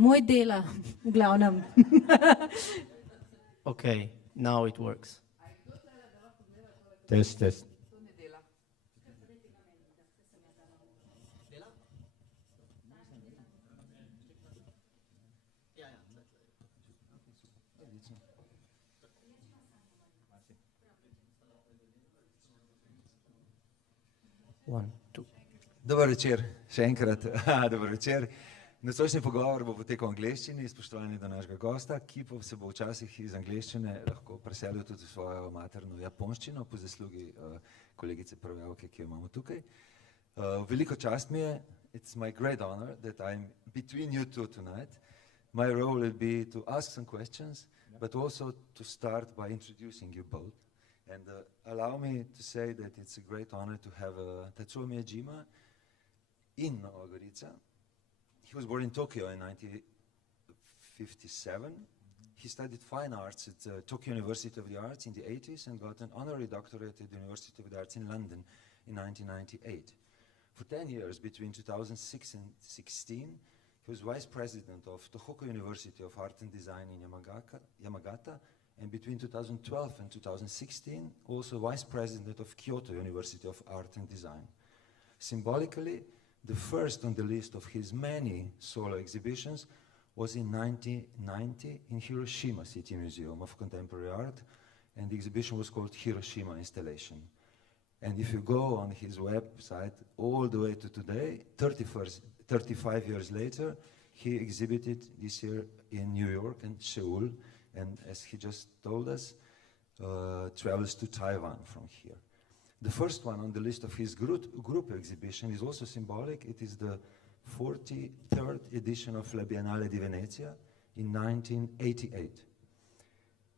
Moj dela, v glavnem. Okay, now it works. Test, test. One, two. Dober večer, še enkrat. Dober večer. Nocojšnji pogovor bo potekal v angleščini, spoštovani do našega gosta, ki pa se bo včasih iz angleščine lahko preselil tudi v svojo materno japonščino, po zaslugi kolegice prvajalke, ki jo imamo tukaj. Veliko čast mi je, it's my great honor that I'm between you two tonight. My role will be to ask some questions, but also to start by introducing you both. And allow me to say that it's a great honor to have Tatsuo Miyajima in Nova Gorica. He was born in Tokyo in 1957. He studied fine arts at Tokyo University of the Arts in the 80s and got an honorary doctorate at the University of the Arts in London in 1998. For 10 years, between 2006 and 2016, he was vice president of Tohoku University of Art and Design in Yamagata, and between 2012 and 2016, also vice president of Kyoto University of Art and Design. Symbolically, the first on the list of his many solo exhibitions was in 1990 in Hiroshima City Museum of Contemporary Art, and the exhibition was called Hiroshima Installation. And if you go on his website all the way to today, 35 years later, he exhibited this year in New York and Seoul, and as he just told us, travels to Taiwan from here. The first one on the list of his group exhibition is also symbolic. It is the 43rd edition of La Biennale di Venezia in 1988.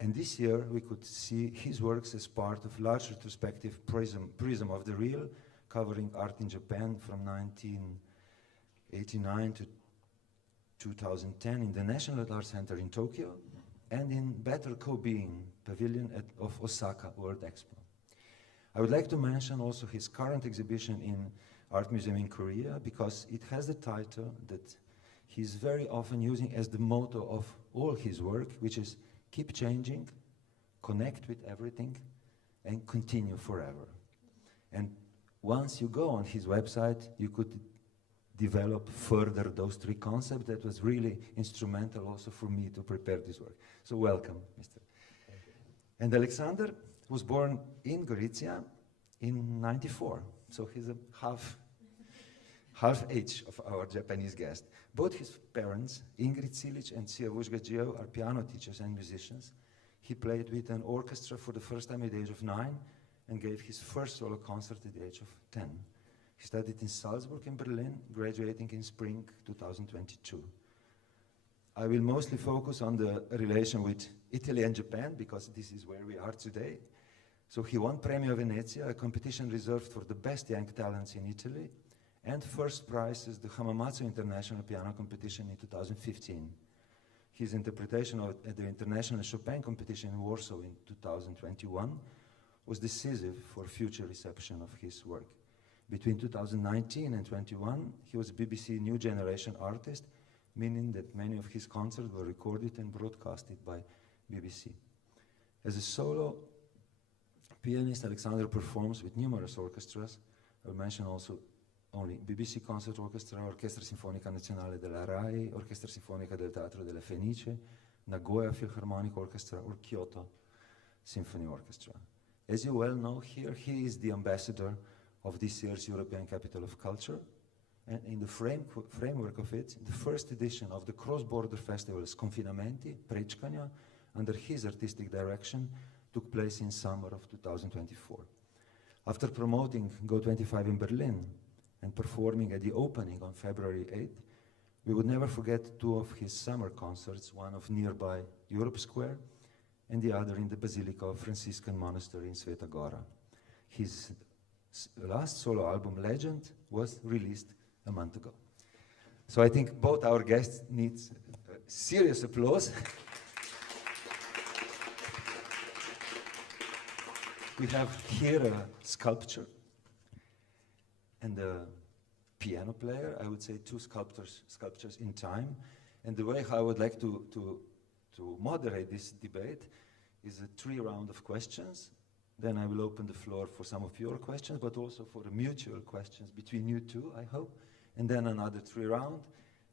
And this year we could see his works as part of large retrospective prism of the real, covering art in Japan from 1989 to 2010 in the National Art Center in Tokyo, and in Better Co-Being Pavilion of Osaka World Expo. I would like to mention also his current exhibition in Art Museum in Korea, because it has the title that he's very often using as the motto of all his work, which is keep changing, connect with everything, and continue forever. And once you go on his website, you could develop further those three concepts. That was really instrumental also for me to prepare this work. So welcome, Mr. And Alexander was born in Gorizia in 94, so he's a half age of our Japanese guest. Both his parents, Ingrid Cilic and Siavush Gadjiev, are piano teachers and musicians. He played with an orchestra for the first time at the age of 9 and gave his first solo concert at the age of 10. He studied in Salzburg and Berlin, graduating in spring 2022. I will mostly focus on the relation with Italy and Japan, because this is where we are today. So he won Premio Venezia, a competition reserved for the best young talents in Italy, and first prize at the Hamamatsu International Piano Competition in 2015. His interpretation at the International Chopin Competition in Warsaw in 2021 was decisive for future reception of his work. Between 2019 and 21, he was a BBC New Generation artist, meaning that many of his concerts were recorded and broadcasted by BBC. As a solo pianist, Alexander performs with numerous orchestras. I will mention also only BBC Concert Orchestra, Orchestra Sinfonica Nazionale della RAI, Orchestra Sinfonica del Teatro della Fenice, Nagoya Philharmonic Orchestra, or Kyoto Symphony Orchestra. As you well know here, he is the ambassador of this year's European Capital of Culture, and in the framework of it, the first edition of the cross-border festival Sconfinamenti, Prečkanja, under his artistic direction, took place in summer of 2024. After promoting Go25 in Berlin and performing at the opening on February 8th, we would never forget two of his summer concerts, one of nearby Europe Square and the other in the Basilica of Franciscan Monastery in Sveta Gora. His last solo album, Legend, was released a month ago. So I think both our guests need serious applause. We have here a sculpture and a piano player, I would say two sculptures in time. And the way how I would like to moderate this debate is a 3 round of questions. Then I will open the floor for some of your questions, but also for mutual questions between you two, I hope. And then another 3 round.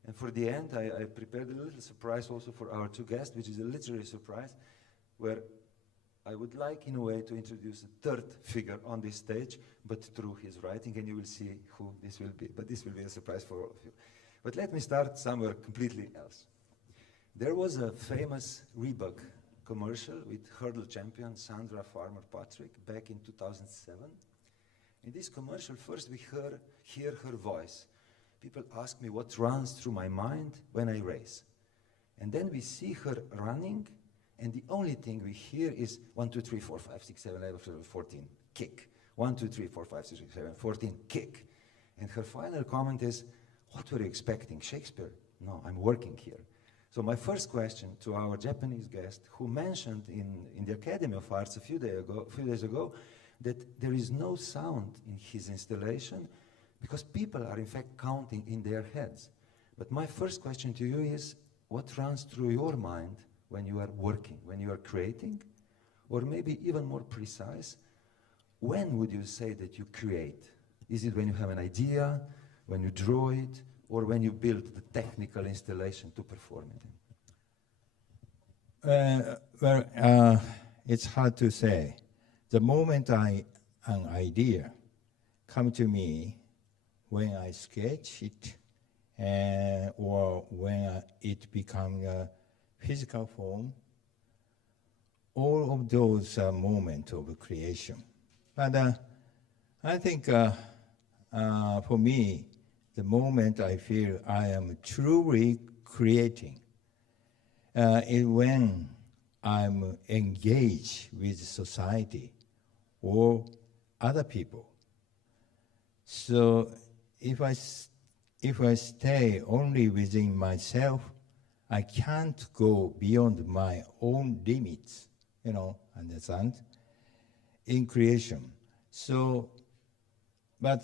And for the end, I prepared a little surprise also for our 2 guests, which is a literary surprise, where I would like, in a way, to introduce a 3rd figure on this stage, but through his writing, and you will see who this will be. But this will be a surprise for all of you. But let me start somewhere completely else. There was a famous Reebok commercial with hurdle champion Sandra Farmer-Patrick back in 2007. In this commercial, first we hear her voice. People ask me what runs through my mind when I race. And then we see her running, and the only thing we hear is 1, 2, 3, 4, 5, 6, 7, 8, 14, kick. 1, 2, 3, 4, 5, 6, 7, 14, kick. And her final comment is, what were you expecting, Shakespeare? No, I'm working here. So my first question to our Japanese guest, who mentioned in the Academy of Arts a few days ago, that there is no sound in his installation because people are in fact counting in their heads. But my first question to you is, what runs through your mind when you are working, when you are creating? Or maybe even more precise, when would you say that you create? Is it when you have an idea, when you draw it, or when you build the technical installation to perform it? It's hard to say. The moment an idea comes to me, when I sketch it, or when it becomes a physical form, all of those are moments of creation. But I think for me, the moment I feel I am truly creating is when I'm engaged with society or other people. So if I stay only within myself, I can't go beyond my own limits, understand, in creation. So, but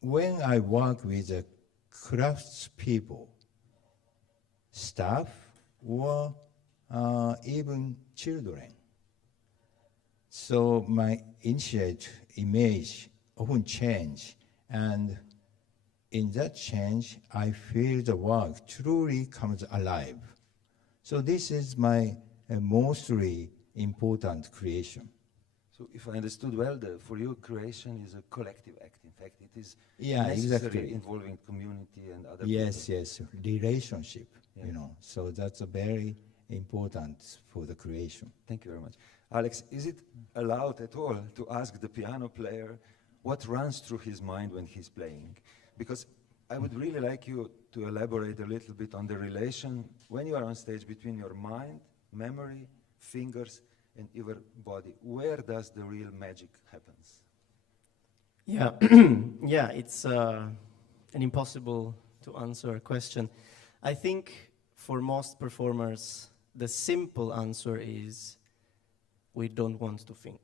when I work with the craftspeople, staff, or even children, so my initiate image often change, and in that change, I feel the work truly comes alive. So this is my mostly important creation. So if I understood well, for you, creation is a collective act. In fact, it is exactly involving community and other yes, people. Yes, relationship, So that's a very important for the creation. Thank you very much. Alex, is it allowed at all to ask the piano player what runs through his mind when he's playing? Because I would really like you to elaborate a little bit on the relation when you are on stage between your mind, memory, fingers, and your body. Where does the real magic happen? Yeah, yeah, it's an impossible to answer question. I think for most performers, the simple answer is we don't want to think.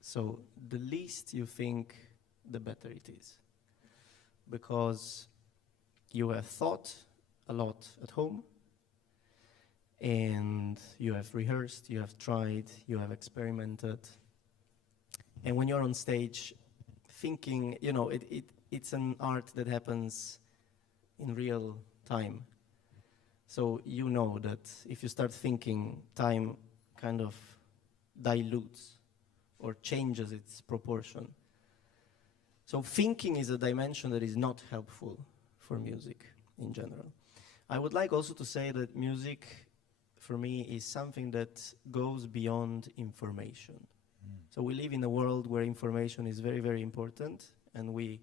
So the least you think, the better it is. Because you have thought a lot at home, and you have rehearsed, you have tried, you have experimented. And when you're on stage, thinking, it's an art that happens in real time. So you know that if you start thinking, time kind of dilutes or changes its proportion. So thinking is a dimension that is not helpful for music in general. I would like also to say that music, for me, is something that goes beyond information. So we live in a world where information is very, very important, and we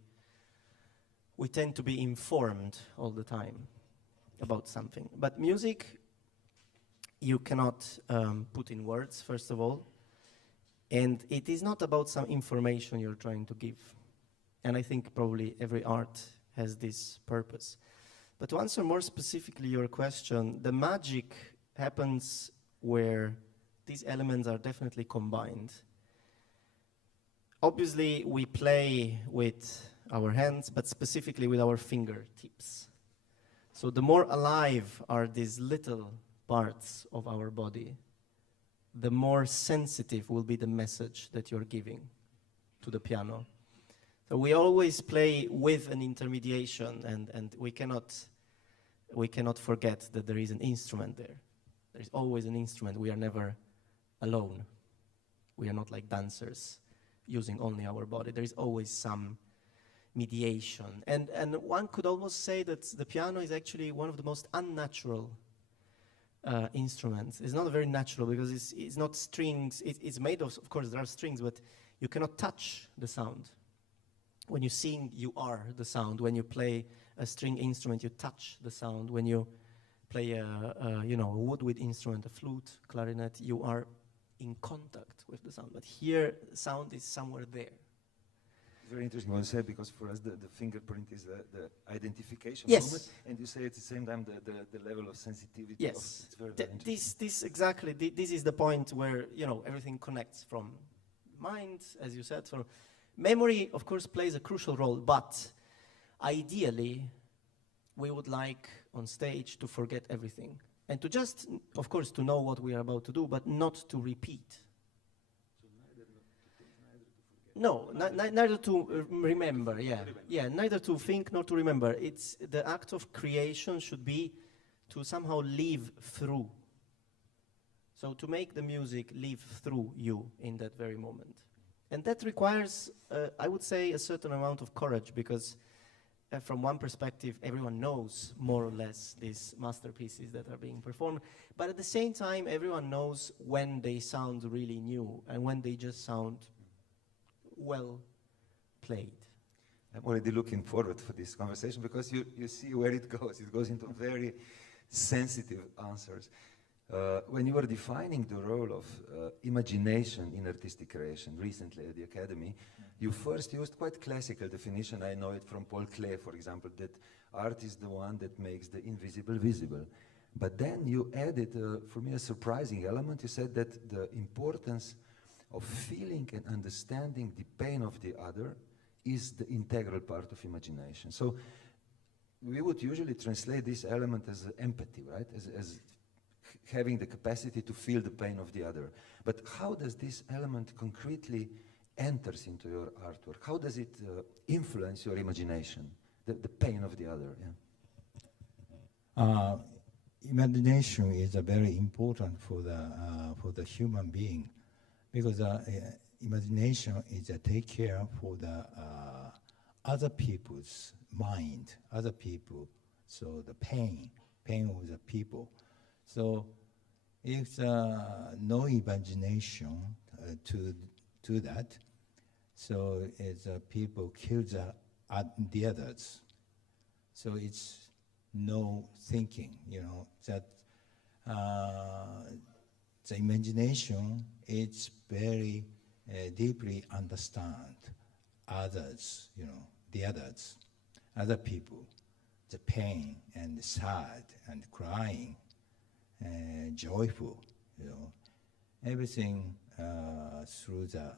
tend to be informed all the time about something. But music, you cannot put in words, first of all, and it is not about some information you're trying to give. And I think probably every art has this purpose. But to answer more specifically your question, the magic happens where these elements are definitely combined. Obviously, we play with our hands, but specifically with our fingertips. So the more alive are these little parts of our body, the more sensitive will be the message that you're giving to the piano. So we always play with an intermediation, and we cannot forget that there is an instrument there. There is always an instrument. We are never alone. We are not like dancers using only our body. There is always some mediation. And one could almost say that the piano is actually one of the most unnatural instruments. It's not very natural because it's not strings. It's made of course, there are strings, but you cannot touch the sound. When you sing, you are the sound. When you play a string instrument, you touch the sound. When you play a woodwind instrument, a flute, clarinet, you are in contact with the sound. But here, sound is somewhere there. Very interesting what you say, because for us the fingerprint is the identification Yes. moment, and you say at the same time the level of sensitivity. Yes. It's very, very interesting. This exactly, this is the point where, everything connects from mind, as you said. So memory, of course, plays a crucial role, but ideally, we would like on stage to forget everything. And to just, of course, to know what we are about to do, but not to repeat. No, neither to remember, yeah. Yeah, neither to think nor to remember. It's the act of creation should be to somehow live through. So to make the music live through you in that very moment. And that requires, I would say, a certain amount of courage, because from one perspective, everyone knows more or less these masterpieces that are being performed. But at the same time, everyone knows when they sound really new and when they just sound well played. I'm already looking forward for this conversation, because you see where it goes. It goes into very sensitive answers. When you were defining the role of imagination in artistic creation recently at the Academy, you first used quite classical definition. I know it from Paul Klee, for example, that art is the one that makes the invisible visible. But then you added, for me, a surprising element. You said that the importance of feeling and understanding the pain of the other is the integral part of imagination. So we would usually translate this element as empathy, right? As having the capacity to feel the pain of the other. But how does this element concretely enters into your artwork? How does it influence your imagination, the pain of the other? Yeah. Imagination is very important for the human being, because imagination is take care for the other people's mind, other people, so the pain of the people. So if no imagination to do that, so it's people kill the others. So it's no thinking, that the imagination is very deeply understand others, the others, other people, the pain and sad and crying and joyful, everything through the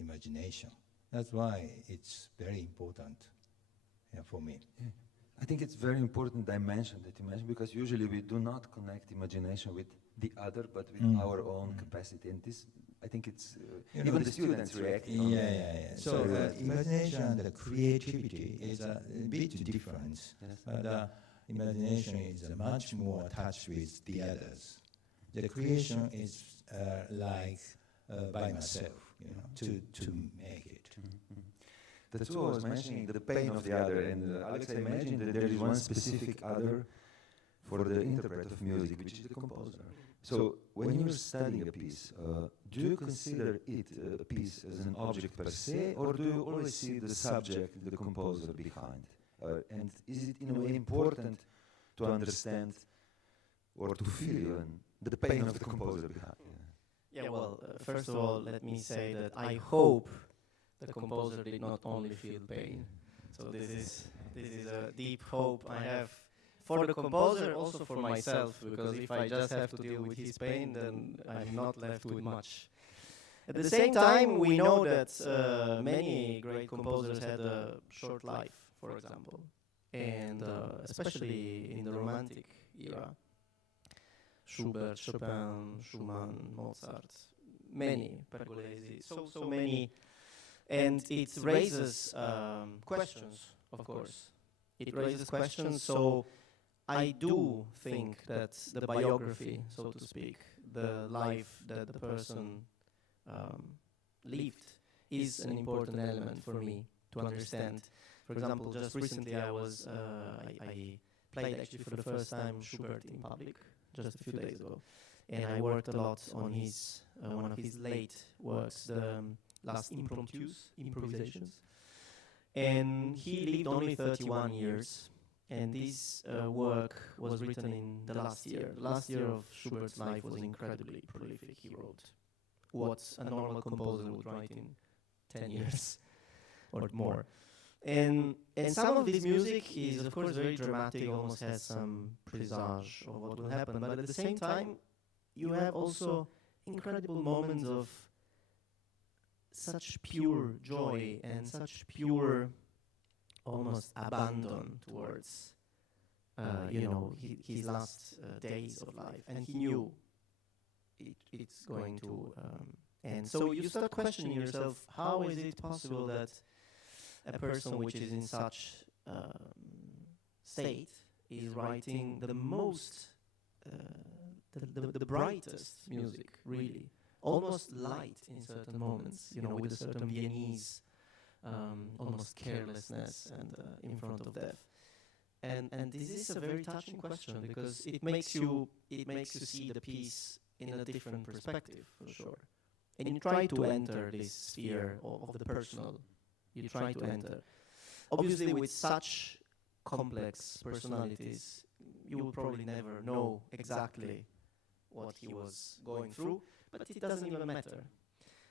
imagination. That's why it's very important for me. Yeah. I think it's very important dimension that you mentioned, because usually we do not connect imagination with the other, but with our own capacity. And this, I think it's, even the students react. Yeah. So imagination and the creativity is a bit different. Yes. But imagination is much more attached with the others. The creation is like by myself, to make it. Tatsuo was mentioning the pain of the other, and Alex, I imagine that there is one specific other for the interpret of music, which is the composer. So when you're studying a piece, do you consider it a piece as an object per se, or do you always see the subject, the composer behind? And is it in a way important to understand or to feel even the pain of the composer behind? Yeah, well, first of all, let me say that I hope the composer did not only feel pain. So this is a deep hope I have for the composer, also for myself, because if I just have to deal with his pain, then I'm not left with much. At the same time, we know that many great composers had a short life, for example. and especially in the Romantic era, Schubert, Chopin, Schumann, Mozart, many, Pergolesi, so many, and it raises questions, of course. It raises questions, so I do think that the biography, so to speak, the life that the person lived, is an important element for me to understand. For example, just recently I played actually for the first time Schubert in public, just a few days ago. And I worked a lot on his one of his late works, the last improvisations. And he lived only 31 years. And this work was written in the last year. The last year of Schubert's life was incredibly prolific. He wrote what a normal composer would write in 10 years or more. And some of this music is, of course, very dramatic, almost has some presage of what will happen. But at the same time, you have also incredible moments of such pure joy and such pure almost abandon towards, his last days of life. And he knew it's going to end. So you start questioning yourself, how is it possible that a person which is in such state is writing the most, the brightest music, really, almost light in certain moments, with a certain Viennese, almost carelessness and in front of death. And this is a very touching question, because it makes you see the piece in a different perspective, for sure. And you try to enter this sphere of the personal. You try to enter. Obviously, with such complex personalities, you will probably never know exactly what he was going through, but it doesn't even matter,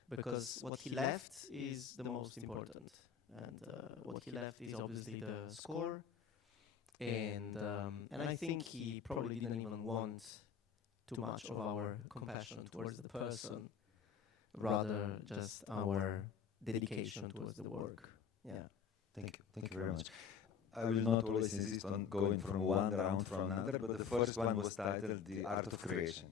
because what he left is the most important. And what he left is obviously the score, and I think he probably didn't even want too much of our compassion towards the person, rather just our dedication towards the work. Yeah. Thank you very much. I will not always insist on going from one round from another, but the first one was titled The Art of Creation.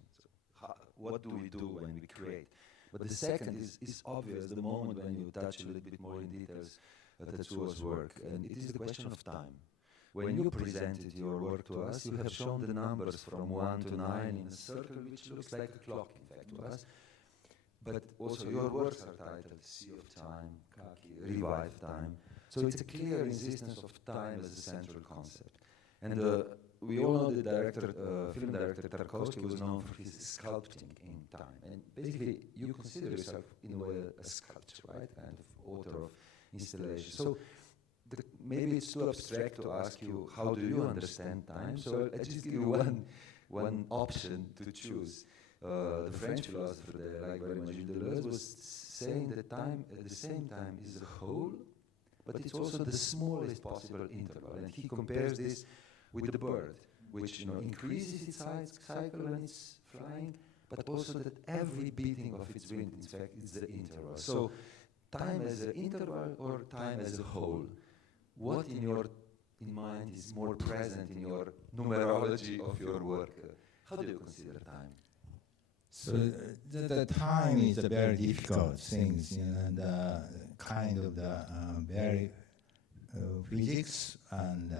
So what do we do when we create? But the second is obvious, the moment when you touch a little bit more in details Tatsuo's work, and it is the question of time. When you presented your work to us, you have shown the numbers from 1 to 9 in a circle which looks like a clock, in fact, to us. But also your works are titled Sea of Time, KAKI, Revive Time. So it's a clear insistence of time as a central concept. And we all know the director, film director Tarkovsky was known for his sculpting in time. And basically, you consider yourself in a way a sculptor, right? Kind of author of installation. So maybe it's too abstract to ask you, how do you understand time? So I'll just give you one option to choose. The French philosopher that I like very much, Deleuze, was saying that time at the same time is a whole, but it's also the smallest possible interval. And he compares this with the bird, which increases its cycle when it's flying, but also that every beating of its wing, in fact, is the interval. So time as an interval or time as a whole? What in your mind is more present in your numerology of your work? How do you consider time? So the time is a very difficult thing, and kind of the very physics and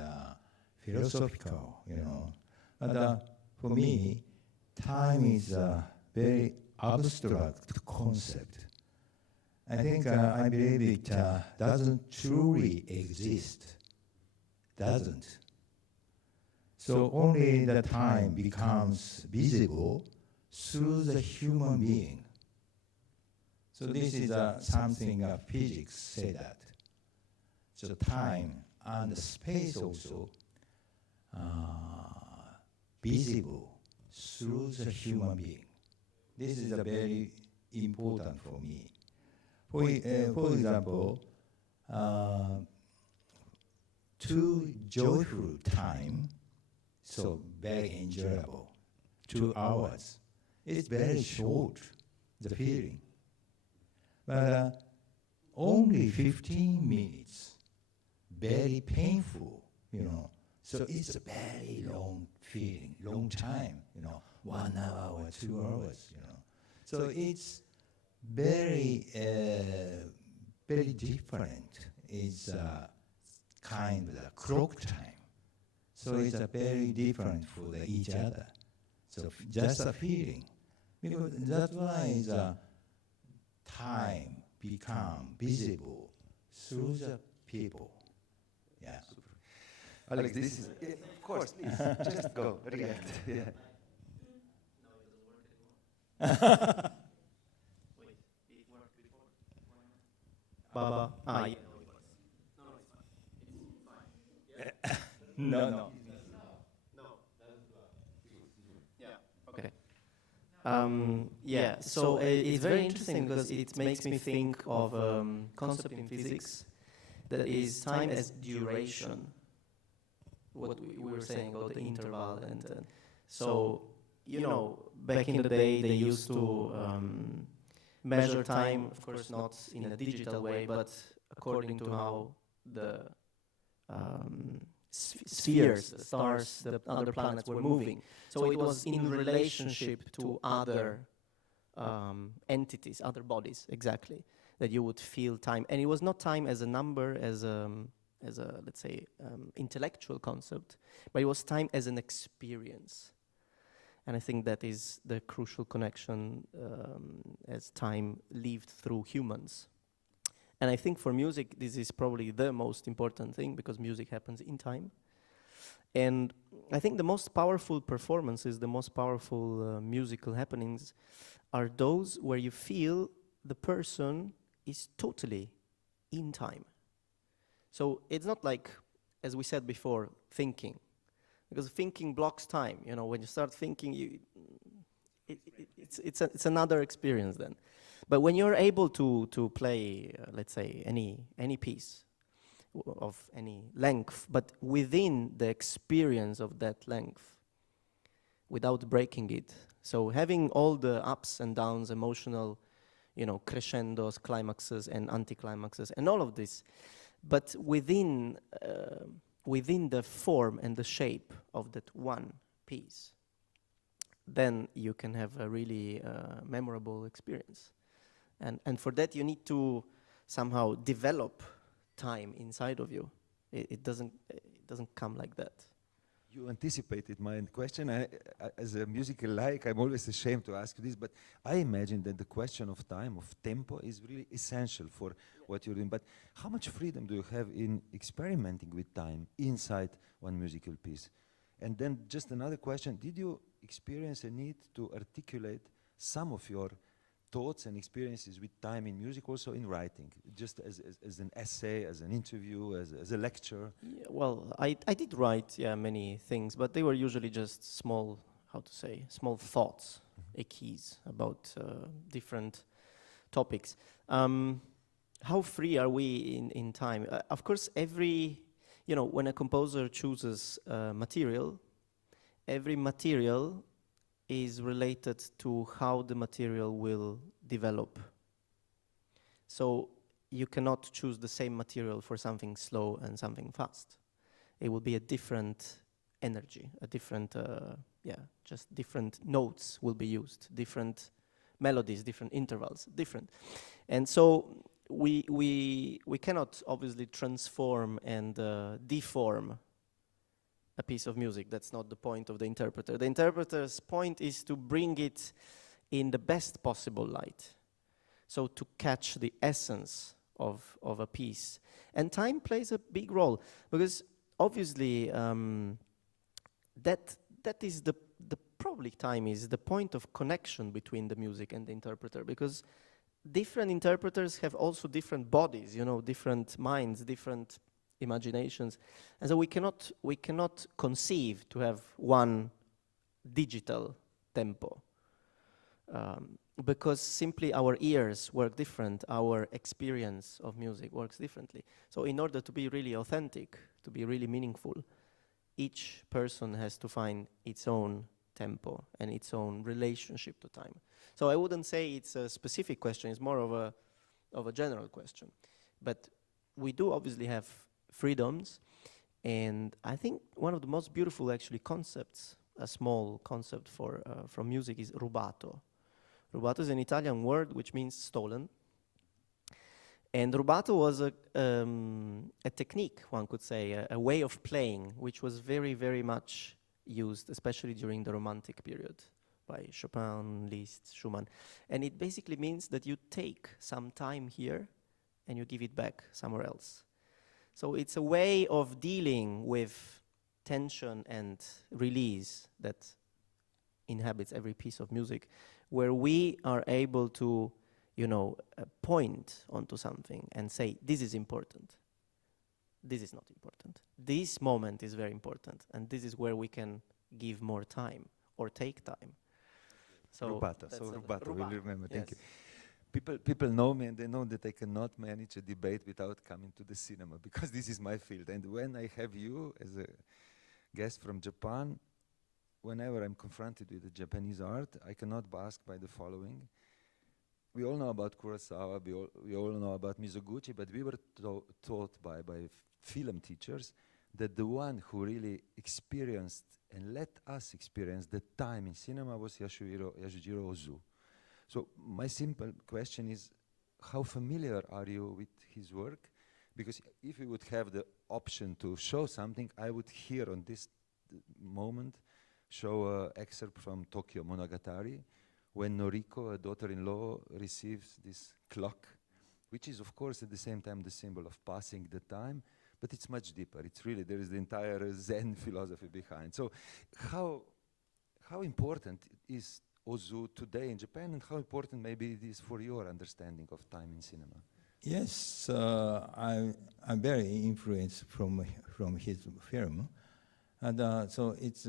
philosophical, But for me, time is a very abstract concept. I think I believe it doesn't truly exist. Doesn't. So only the time becomes visible through the human being. So this is something physics say that. So time and space also visible through the human being. This is very important for me. For example, too joyful time, so very enjoyable, 2 hours. It's very short, the feeling. But only 15 minutes, very painful you know. So it's a very long feeling, long time, you know, 1 hour or 2 hours, you know. So it's very, very different. It's kind of the clock time. So it's a very different for each other. So just a feeling. Because that's why the time become visible through the people. Yeah. Alex, this is, yeah, of course, please, just go, react. Yeah. Baba. Yeah. No. Okay. Yeah, so it's very interesting because it makes me think of a concept in physics that is time as duration. What we were saying about the interval, and so you know, back in the day they used to measure time, of course not in a digital way, but according to how the spheres, the stars, the other planets were moving. So it was in relationship to other entities, other bodies, exactly, that you would feel time. And it was not time as a number, as a let's say, intellectual concept, but it was time as an experience. And I think that is the crucial connection as time lived through humans. And I think for music, this is probably the most important thing, because music happens in time. And I think the most powerful performances, the most powerful musical happenings are those where you feel the person is totally in time. So it's not like, as we said before, thinking. Because thinking blocks time. You know, when you start thinking, it's another experience then. But when you're able to play, let's say, any piece of any length, but within the experience of that length, without breaking it, so having all the ups and downs, emotional, you know, crescendos, climaxes and anticlimaxes, and all of this, but within the form and the shape of that one piece, then you can have a really memorable experience. And for that, you need to somehow develop time inside of you. It doesn't come like that. You anticipated my question. I, as a musical like, I'm always ashamed to ask you this, but I imagine that the question of time, of tempo, is really essential for what you're doing. But how much freedom do you have in experimenting with time inside one musical piece? And then just another question, did you experience a need to articulate some of your thoughts and experiences with time in music, also in writing, just as an essay, as an interview, as a lecture? Yeah, well, I did write, many things, but they were usually just small, small thoughts, keys about different topics. How free are we in time? Of course, when a composer chooses material, every material is related to how the material will develop. So you cannot choose the same material for something slow and something fast. It will be a different energy, a different, just different notes will be used, different melodies, different intervals, different. And so we cannot obviously transform and deform a piece of music. That's not the point of the interpreter. The interpreter's point is to bring it in the best possible light. So to catch the essence of a piece. And time plays a big role, because obviously that is the probably time is the point of connection between the music and the interpreter, because different interpreters have also different bodies, different minds, different imaginations, and so we cannot conceive to have one digital tempo, because simply our ears work different, our experience of music works differently. So in order to be really authentic, to be really meaningful, each person has to find its own tempo and its own relationship to time. So I wouldn't say it's a specific question, it's more of a general question. But we do obviously have freedoms, And I think one of the most beautiful actually concepts, a small concept from music, is rubato. Rubato is an Italian word which means stolen. And rubato was a technique, one could say, a way of playing, which was very, very much used, especially during the Romantic period, by Chopin, Liszt, Schumann. And it basically means that you take some time here and you give it back somewhere else. So it's a way of dealing with tension and release that inhabits every piece of music, where we are able to, you know, point onto something and say, this is important. This is not important. This moment is very important, and this is where we can give more time or take time. So Rubato, will remember. Thank you. Yes. People know me and they know that I cannot manage a debate without coming to the cinema, because this is my field. And when I have you as a guest from Japan, whenever I'm confronted with the Japanese art, I cannot bask by the following. We all know about Kurosawa, we all know about Mizoguchi, but we were taught by film teachers that the one who really experienced and let us experience the time in cinema was Yasujiro Ozu. So my simple question is, how familiar are you with his work? Because if we would have the option to show something, I would here on this moment show an excerpt from Tokyo Monogatari, when Noriko, a daughter-in-law, receives this clock, which is of course at the same time the symbol of passing the time, but it's much deeper. It's really, there is the entire Zen philosophy behind. So how important is Ozu today in Japan, and how important maybe it is for your understanding of time in cinema? Yes, I'm very influenced from his film, and so it's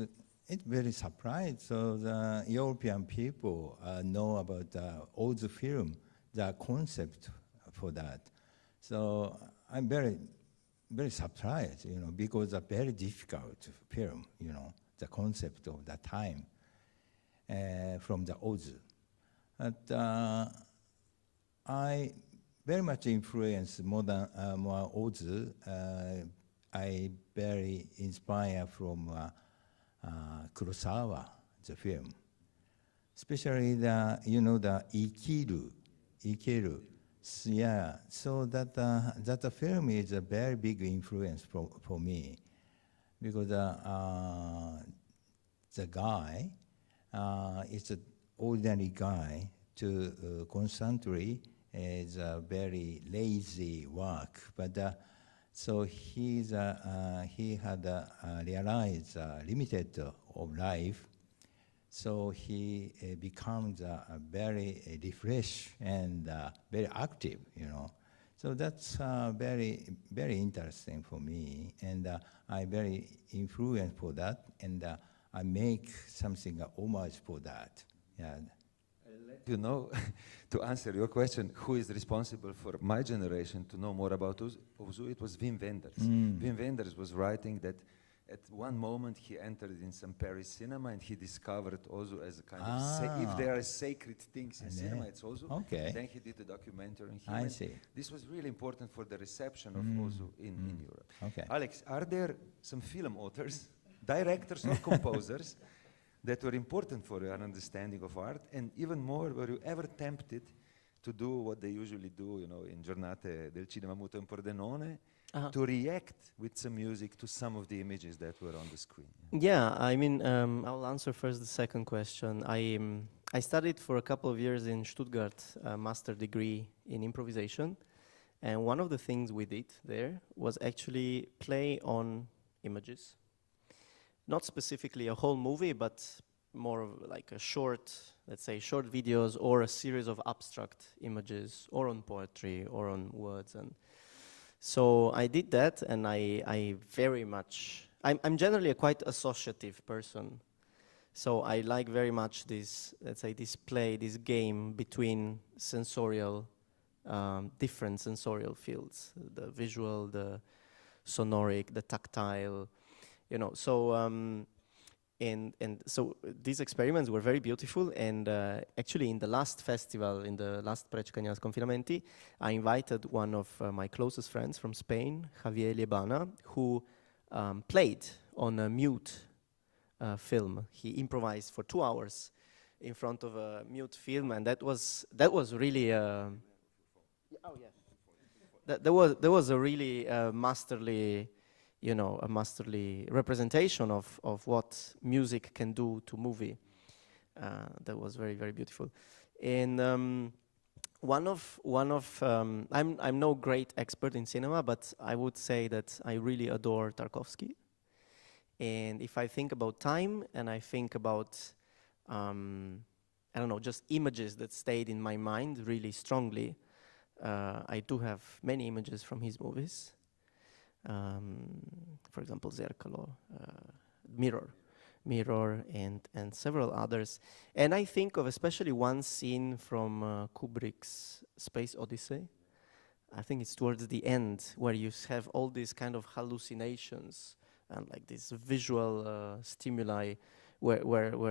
very surprised. So the European people know about Ozu film, the concept for that. So I'm very surprised, you know, because a very difficult film, you know, the concept of the time from the Ozu. And I very much influenced more Ozu. I very inspired from Kurosawa, the film, especially the Ikiru. Yeah, so that film is a very big influence for me, because the guy is an ordinary guy to concentrate is a very lazy work, but so he had realized limited of life, so he becomes very refreshed and very active, you know. So that's very interesting for me, and I very influenced for that, and I make something homage for that. Yeah. You know, to answer your question, who is responsible for my generation to know more about Ozu? It was Wim Wenders. Wim Wenders was writing that at one moment he entered in some Paris cinema and he discovered Ozu as a kind of, if there are sacred things in cinema, it's Ozu. Okay. Then he did a documentary on him. I see. This was really important for the reception of Ozu in Europe. Okay. Alex, are there some film authors, directors or composers that were important for your understanding of art, and even more, were you ever tempted to do what they usually do, you know, in giornate del cinema muto in Pordenone, to react with some music to some of the images that were on the screen? Yeah, I mean, I'll answer first the second question. I studied for a couple of years in Stuttgart, a master degree in improvisation, and one of the things we did there was actually play on images. Not specifically a whole movie, but more of like a short, let's say short videos or a series of abstract images, or on poetry or on words. And so I did that, and I very much, I'm generally a quite associative person. So I like very much this, let's say, this play, this game between sensorial, different sensorial fields, the visual, the sonoric, the tactile, you know. So and so these experiments were very beautiful, and actually in the last festival, in the last Prečkanja's Confinamenti, I invited one of my closest friends from Spain, Javier Liebana, who played on a mute film. He improvised for 2 hours in front of a mute film, and that was really that was a really masterly, you know, a masterly representation of what music can do to movie. That was very, very beautiful. And I'm no great expert in cinema, but I would say that I really adore Tarkovsky. And if I think about time and I think about, I don't know, just images that stayed in my mind really strongly, I do have many images from his movies. For example, Zerkalo, Mirror, and several others. And I think of especially one scene from Kubrick's Space Odyssey. I think it's towards the end where you have all these kind of hallucinations and like this visual stimuli where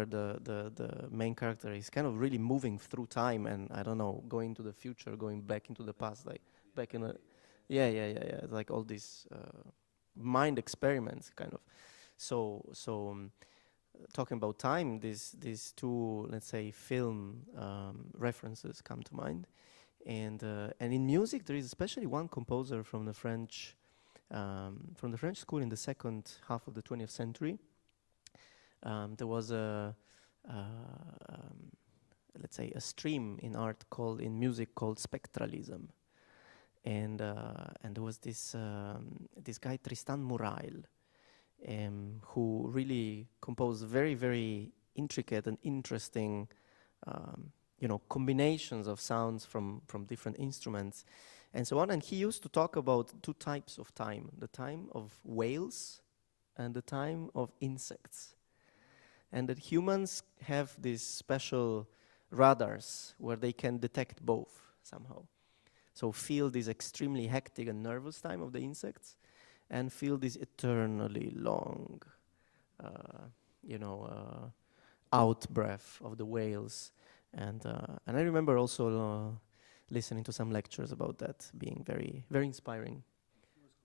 the main character is kind of really moving through time and, I don't know, going to the future, going back into the past, like back in a... Yeah. Like all these mind experiments, kind of. So talking about time, these two, let's say, film references come to mind, and in music there is especially one composer from the French school in the second half of the 20th century. There was let's say, a stream in art in music called spectralism. And there was this guy Tristan Murail, who really composed very, very intricate and interesting, combinations of sounds from different instruments, and so on. And he used to talk about two types of time: the time of whales and the time of insects, and that humans have these special radars where they can detect both somehow. So feel this extremely hectic and nervous time of the insects, and feel this eternally long, out breath of the whales. And I remember also listening to some lectures about that, being very, very inspiring.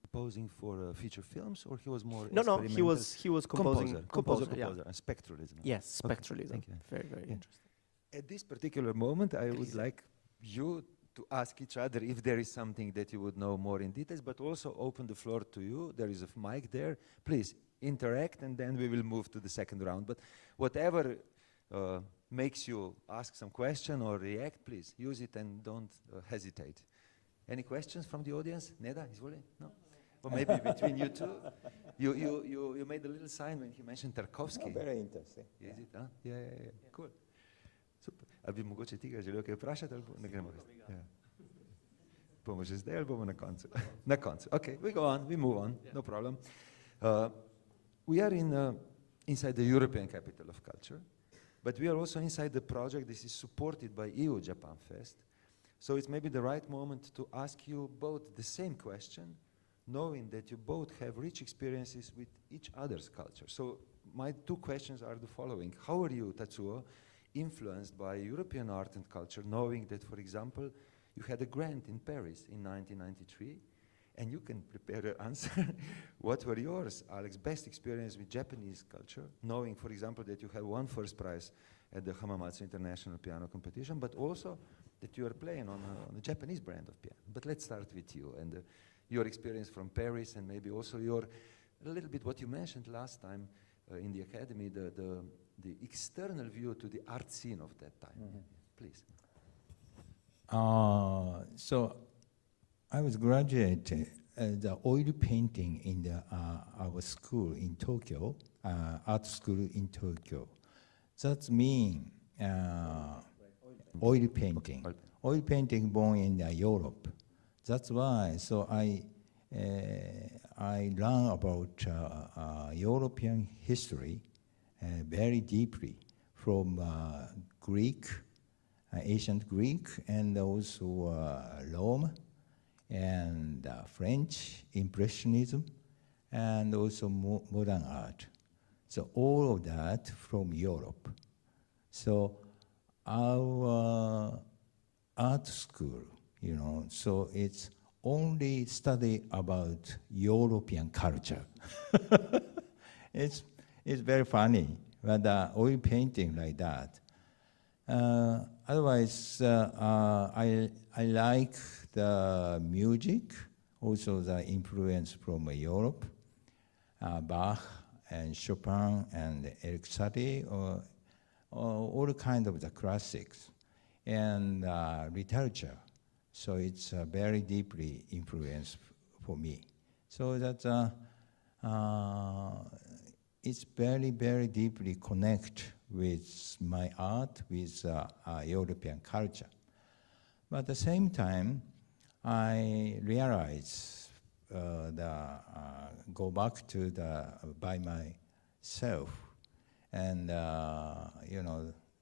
Composing for feature films, or he was more No, he was composing. Composer, Yeah. and spectralism. Yes, Okay, spectralism. thank you. Very, very interesting. At this particular moment, I would like you to ask each other if there is something that you would know more in details, but also open the floor to you. There is a mic there. Please interact, and then we will move to the second round. But whatever makes you ask some question or react, please use it and don't hesitate. Any questions from the audience? Neda, izvoli? No? Or maybe between you two? You made a little sign when he mentioned Tarkovsky. Oh, very interesting. Is it? Huh? Yeah. Cool. Super. Ali bi mogoče tega želel kaj vprašati, ali ne gremo? Ja. Bomo že zdaj ali bomo na koncu? Na koncu. Okay, we move on, no problem. We are inside the European Capital of Culture, but we are also inside the project. This is supported by EU Japan Fest. So it's maybe the right moment to ask you both the same question, knowing that you both have rich experiences with each other's culture. So my two questions are the following. How are you, Tatsuo, influenced by European art and culture, knowing that, for example, you had a grant in Paris in 1993, and you can prepare an answer. What were yours, Alex, best experience with Japanese culture, knowing, for example, that you have won first prize at the Hamamatsu International Piano Competition, but also that you are playing on a Japanese brand of piano. But let's start with you and your experience from Paris, and maybe also a little bit what you mentioned last time in the academy, the external view to the art scene of that time. Mm-hmm. Please. So I was graduated the oil painting in our school in Tokyo, art school in Tokyo. That means oil painting. Oil painting born in Europe. That's why. So I learn about European history very deeply from Greek, ancient Greek, and also Rome, and French Impressionism, and also modern art. So all of that from Europe. So our art school, so it's only study about European culture. It's very funny, but oil painting like that. Otherwise, I like the music, also the influence from Europe, Bach and Chopin and Erik Satie, or all kind of the classics, and literature. So it's very deeply influenced for me. So that it's very, very deeply connect with my art, with European culture. But at the same time, I realize go back to by myself, and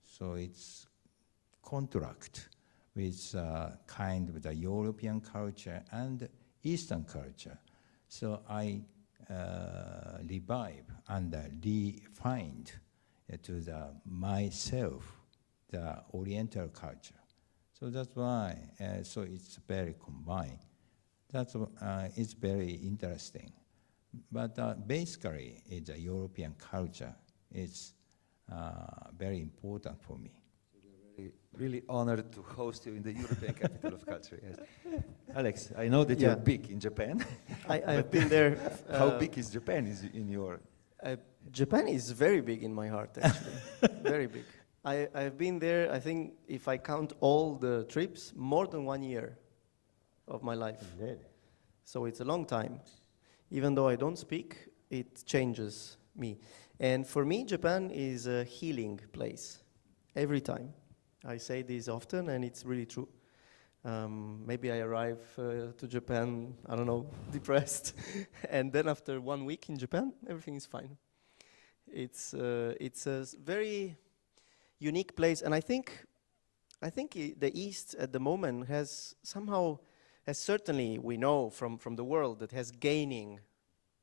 so it's contract with kind of the European culture and Eastern culture. So I revive and refined to myself the Oriental culture. So that's why. So it's very combined. That's it's very interesting. But basically, it's a European culture. It's very important for me. Really honored to host you in the European capital of culture. Yes. Alex, I know that you're big in Japan. I've been there. How big is Japan in your... Japan is very big in my heart, actually. Very big. I've been there, I think, if I count all the trips, more than 1 year of my life. So it's a long time. Even though I don't speak, it changes me. And for me, Japan is a healing place. Every time. I say this often, and it's really true. Maybe I arrive to Japan, I don't know, depressed. And then after 1 week in Japan, everything is fine. It's a very unique place, and I think the East at the moment has certainly, we know from the world, that has gaining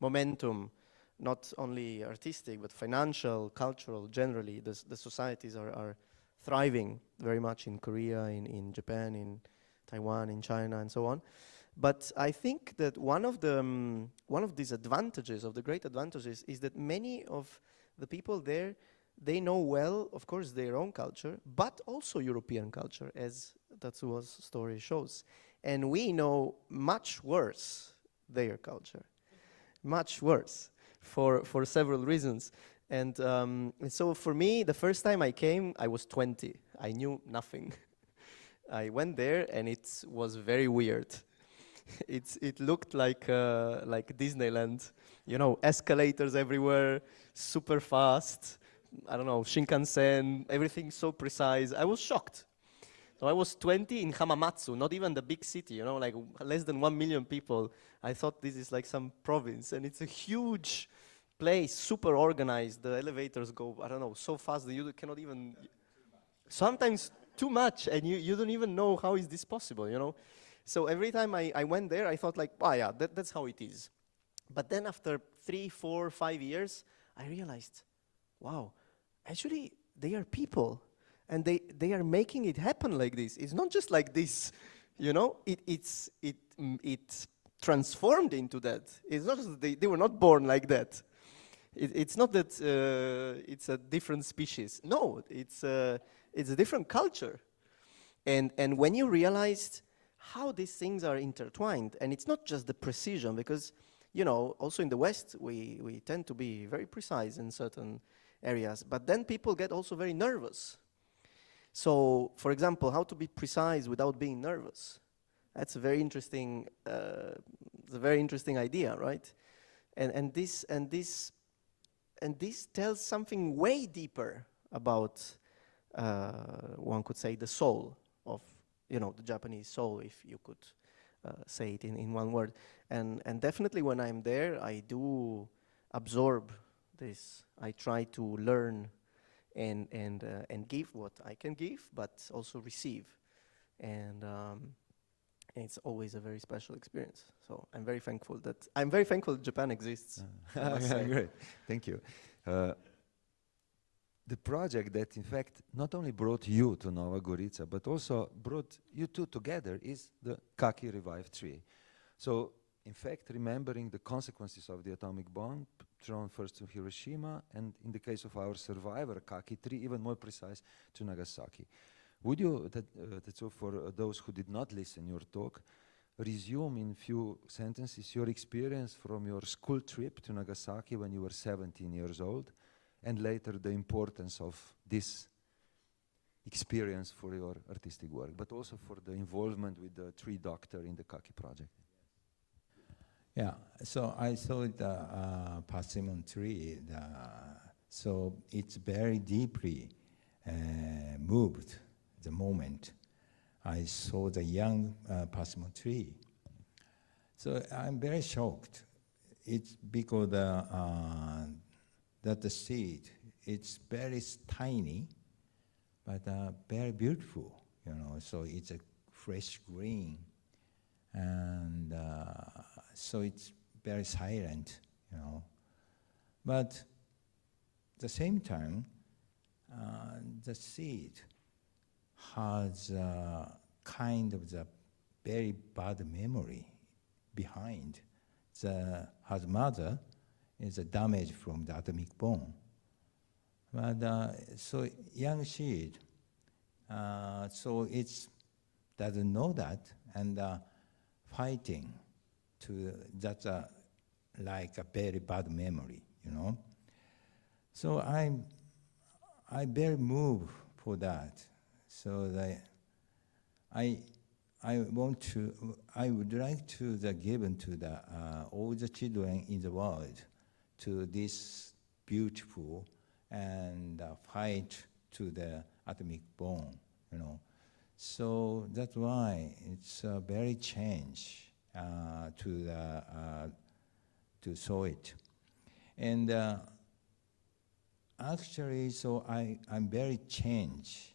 momentum, not only artistic, but financial, cultural, generally. The societies are thriving very much in Korea, in Japan, in Taiwan, in China, and so on. But I think that one of these advantages, of the great advantages, is that many of the people there, they know well, of course, their own culture, but also European culture, as Tatsuo's story shows. And we know much worse their culture, much worse, for several reasons. And so for me, the first time I came, I was 20. I knew nothing. I went there, and it was very weird. It looked like Disneyland, you know, escalators everywhere, super fast. I don't know, Shinkansen, everything so precise. I was shocked. So I was 20 in Hamamatsu, not even the big city, you know, like less than 1 million people. I thought this is like some province, and it's a huge place, super organized. The elevators go, I don't know, so fast that you cannot even, sometimes too much, and you don't even know how is this possible, you know. So every time I went there, I thought like, oh yeah, that's how it is. But then after 3, 4, 5 years, I realized, wow, actually they are people, and they are making it happen like this. It's not just like this, you know. It transformed into that. It's not just they were not born like that. It's not that it's a different species. No, it's a different culture. And when you realized how these things are intertwined, and it's not just the precision, because, you know, also in the West, we tend to be very precise in certain areas, but then people get also very nervous. So, for example, how to be precise without being nervous? That's a very interesting, idea, right? And this tells something way deeper about, one could say, the soul of, you know, the Japanese soul, if you could say it in one word. And definitely when I'm there, I do absorb this. I try to learn and give what I can give, but also receive. And it's always a very special experience. So I'm very thankful that Japan exists. I must say. Great, thank you. The project that, in fact, not only brought you to Nova Gorica, but also brought you two together is the KAKI Revive Tree. So, in fact, remembering the consequences of the atomic bomb, thrown first to Hiroshima, and in the case of our survivor, KAKI 3, even more precise, to Nagasaki. Would you, Tatsuo, for those who did not listen your talk, resume in few sentences your experience from your school trip to Nagasaki when you were 17 years old, and later the importance of this experience for your artistic work, but also for the involvement with the tree doctor in the KAKI project? Yeah, so I saw the persimmon tree, so it's very deeply moved the moment I saw the young persimmon tree. So I'm very shocked. It's because that the seed, it's very tiny, but very beautiful, you know, so it's a fresh green, and so it's very silent, you know. But at the same time, the seed has kind of the very bad memory behind. Her mother is a damage from the atomic bomb. But so young seed, so it's doesn't know that, and fighting to that's like a very bad memory, you know. So I very moved for that. So that I would like to given to the all the children in the world to this beautiful and fight to the atomic bomb, you know. So that's why it's a very change to show it. And actually, so I'm very changed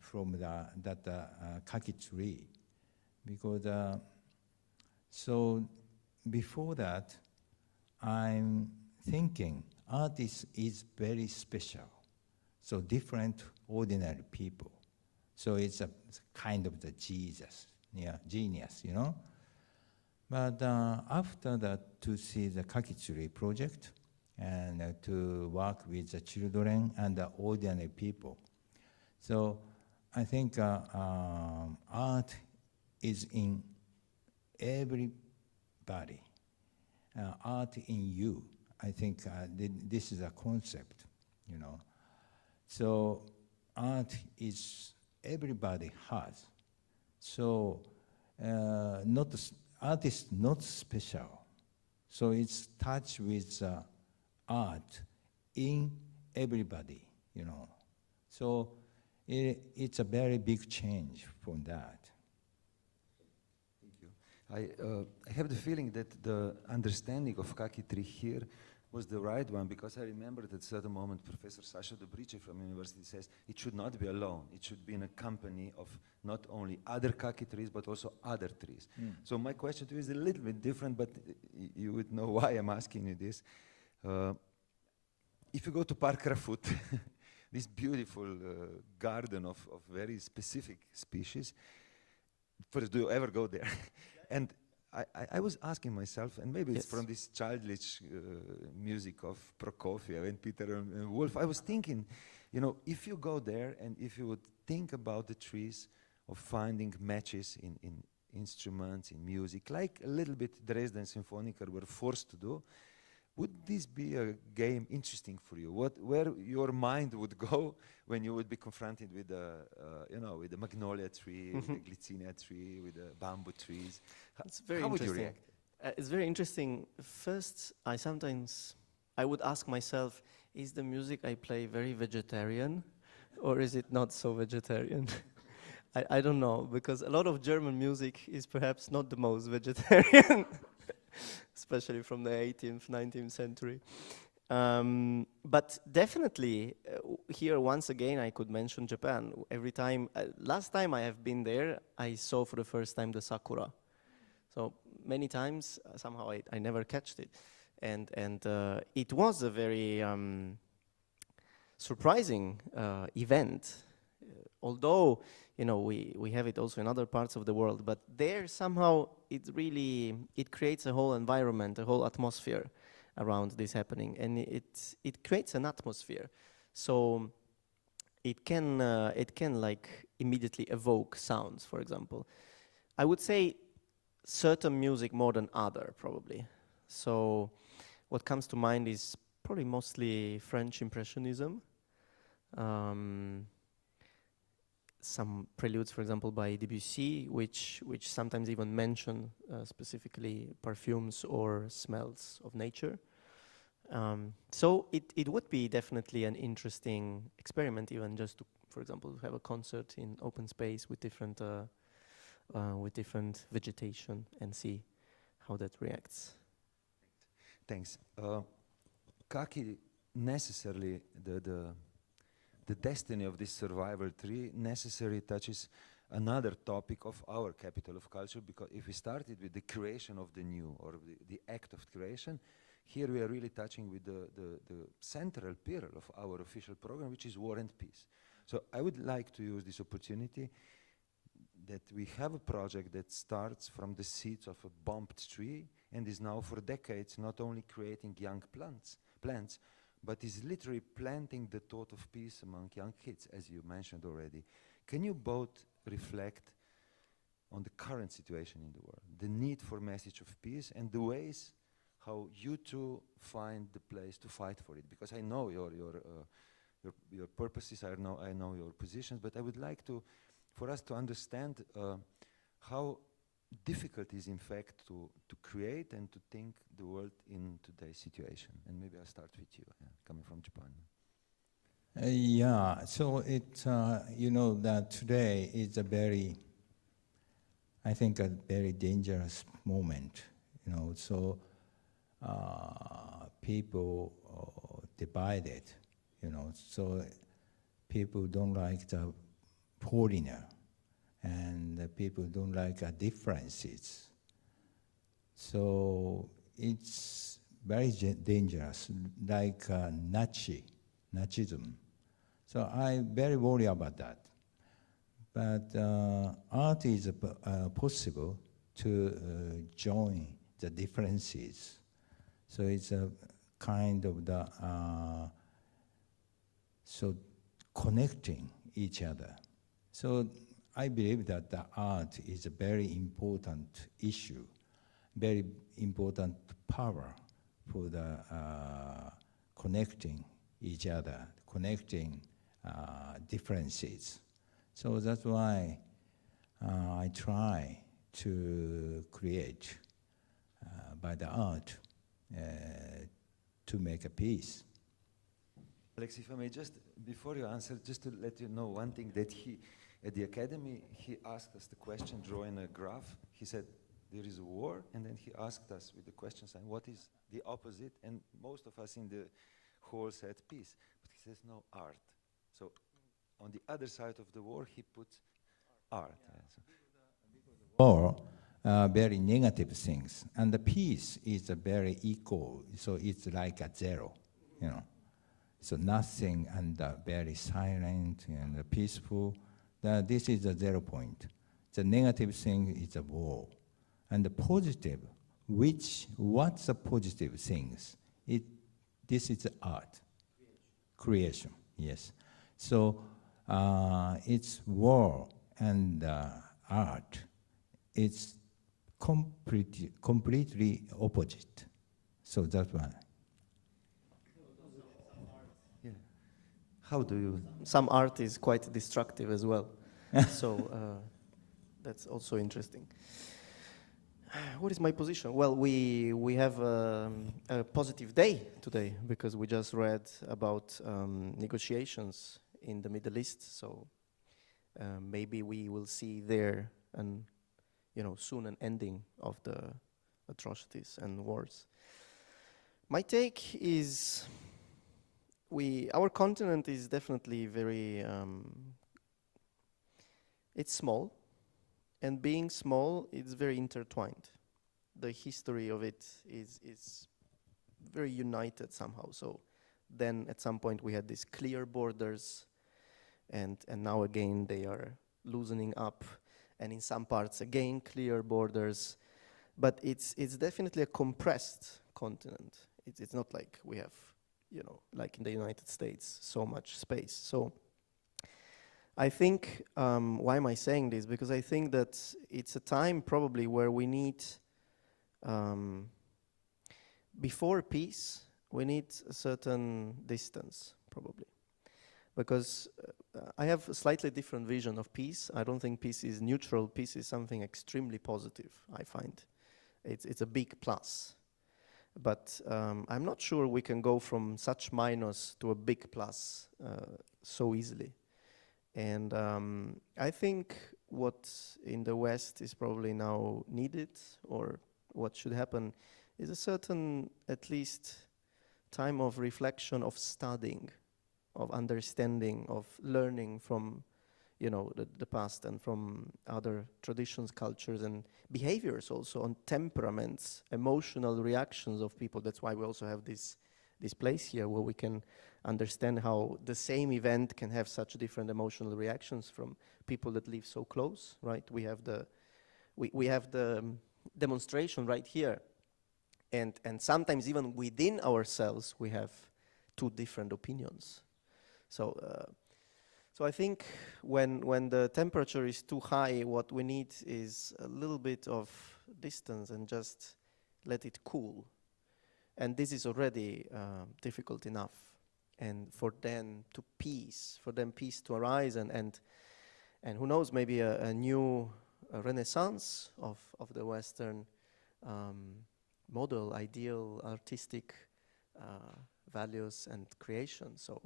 from that KAKI tree, because so before that, I'm thinking artist is very special, so different ordinary people. So it's a kind of the Jesus, yeah, genius, you know. But after that, to see the KAKI tree project and to work with the children and the ordinary people. So I think art is in everybody, art in you. I think this is a concept, you know. So art is everybody has. So art is not special. So it's touched with art in everybody, you know. So it's a very big change from that. Thank you. I have the feeling that the understanding of KAKI 3 here was the right one, because I remember that at a certain moment Professor Sasha Dobrice from university says it should not be alone. It should be in a company of not only other KAKI trees, but also other trees. So my question to you is a little bit different, but you would know why I'm asking you this. If you go to Park Rafoot, this beautiful garden of very specific species, first, do you ever go there? And I was asking myself, and maybe it's from this childish music of Prokofiev and Peter and Wolf, I was thinking, you know, if you go there and if you would think about the trees of finding matches in instruments, in music, like a little bit Dresden Symphoniker were forced to do, would this be a game interesting for you? Where your mind would go when you would be confronted with with the magnolia tree, with the glycinia tree, with the bamboo trees? It's very How would you interesting. react? It's very interesting. First, I would ask myself, is the music I play very vegetarian, or is it not so vegetarian? I don't know, because a lot of German music is perhaps not the most vegetarian, especially from the 18th, 19th century. But definitely, here once again I could mention Japan. Every time, last time I have been there, I saw for the first time the sakura. So many times, somehow I never catched it. And it was a very surprising event. although, you know, we have it also in other parts of the world, but there somehow it creates a whole environment, a whole atmosphere around this happening, and it creates an atmosphere. So it can like immediately evoke sounds, for example. I would say certain music more than other, probably. So what comes to mind is probably mostly French Impressionism. Some preludes, for example, by Debussy, which sometimes even mention specifically perfumes or smells of nature. So it would be definitely an interesting experiment, even just to, for example, have a concert in open space with different vegetation and see how that reacts. Thanks. KAKI necessarily, the destiny of this survival tree necessarily touches another topic of our capital of culture, because if we started with the creation of the new, or the act of creation, here we are really touching with the central pillar of our official program, which is war and peace. So I would like to use this opportunity that we have a project that starts from the seeds of a bombed tree and is now for decades not only creating young plants, but is literally planting the thought of peace among young kids, as you mentioned already. Can you both reflect on the current situation in the world, the need for message of peace, and the ways how you two find the place to fight for it? Because I know your purposes, I know your positions, but I would like for us to understand how difficult it is in fact to create and to think the world in today's situation. And maybe I'll start with you, coming from Japan. Yeah, so you know that today is a very, I think, a very dangerous moment, you know, so people divided, you know, so people don't like the foreigner, and people don't like differences. So it's very dangerous, like Nazism. So I very worry about that. But art is possible to join the differences. So it's a kind of the so connecting each other. So I believe that the art is a very important issue, very important power for the connecting each other, connecting differences. So that's why I try to create by the art to make a peace. Alex, if I may just, before you answer, just to let you know one thing, that at the academy, he asked us the question, drawing a graph. He said, there is a war, and then he asked us with the question sign, what is the opposite? And most of us in the hall said peace, but he says no, art. So on the other side of the war, he puts art. Or very negative things, and the peace is a very equal, so it's like a zero, you know. So nothing and very silent and peaceful. This is a 0 point. The negative thing is a war. And the positive, what's the positive things? This is art. Creation, yes. So it's war and art. It's completely opposite. So that's why. How do you? Some art is quite destructive as well. So that's also interesting. What is my position? Well, we have a positive day today because we just read about negotiations in the Middle East. So maybe we will see there soon an ending of the atrocities and wars. My take is our continent is definitely very, it's small, and being small, it's very intertwined. The history of it is very united somehow. So then at some point we had these clear borders, and now again they are loosening up, and in some parts again clear borders. But it's definitely a compressed continent. It's not like we have, you know, like in the United States, so much space. So I think, why am I saying this? Because I think that it's a time probably where we need, before peace, we need a certain distance, probably. Because I have a slightly different vision of peace. I don't think peace is neutral. Peace is something extremely positive, I find. It's a big plus. But I'm not sure we can go from such minus to a big plus so easily. And I think what in the West is probably now needed, or what should happen, is a certain, at least, time of reflection, of studying, of understanding, of learning from, you know, the past and from other traditions, cultures, and behaviors also, on temperaments, emotional reactions of people. That's why we also have this place here where we can understand how the same event can have such different emotional reactions from people that live so close, right? We have the demonstration right here, and sometimes even within ourselves we have two different opinions. So I think when the temperature is too high, what we need is a little bit of distance and just let it cool. And this is already difficult enough. And for them peace to arise, and who knows, maybe a new renaissance of the Western model, ideal, artistic values and creation. So,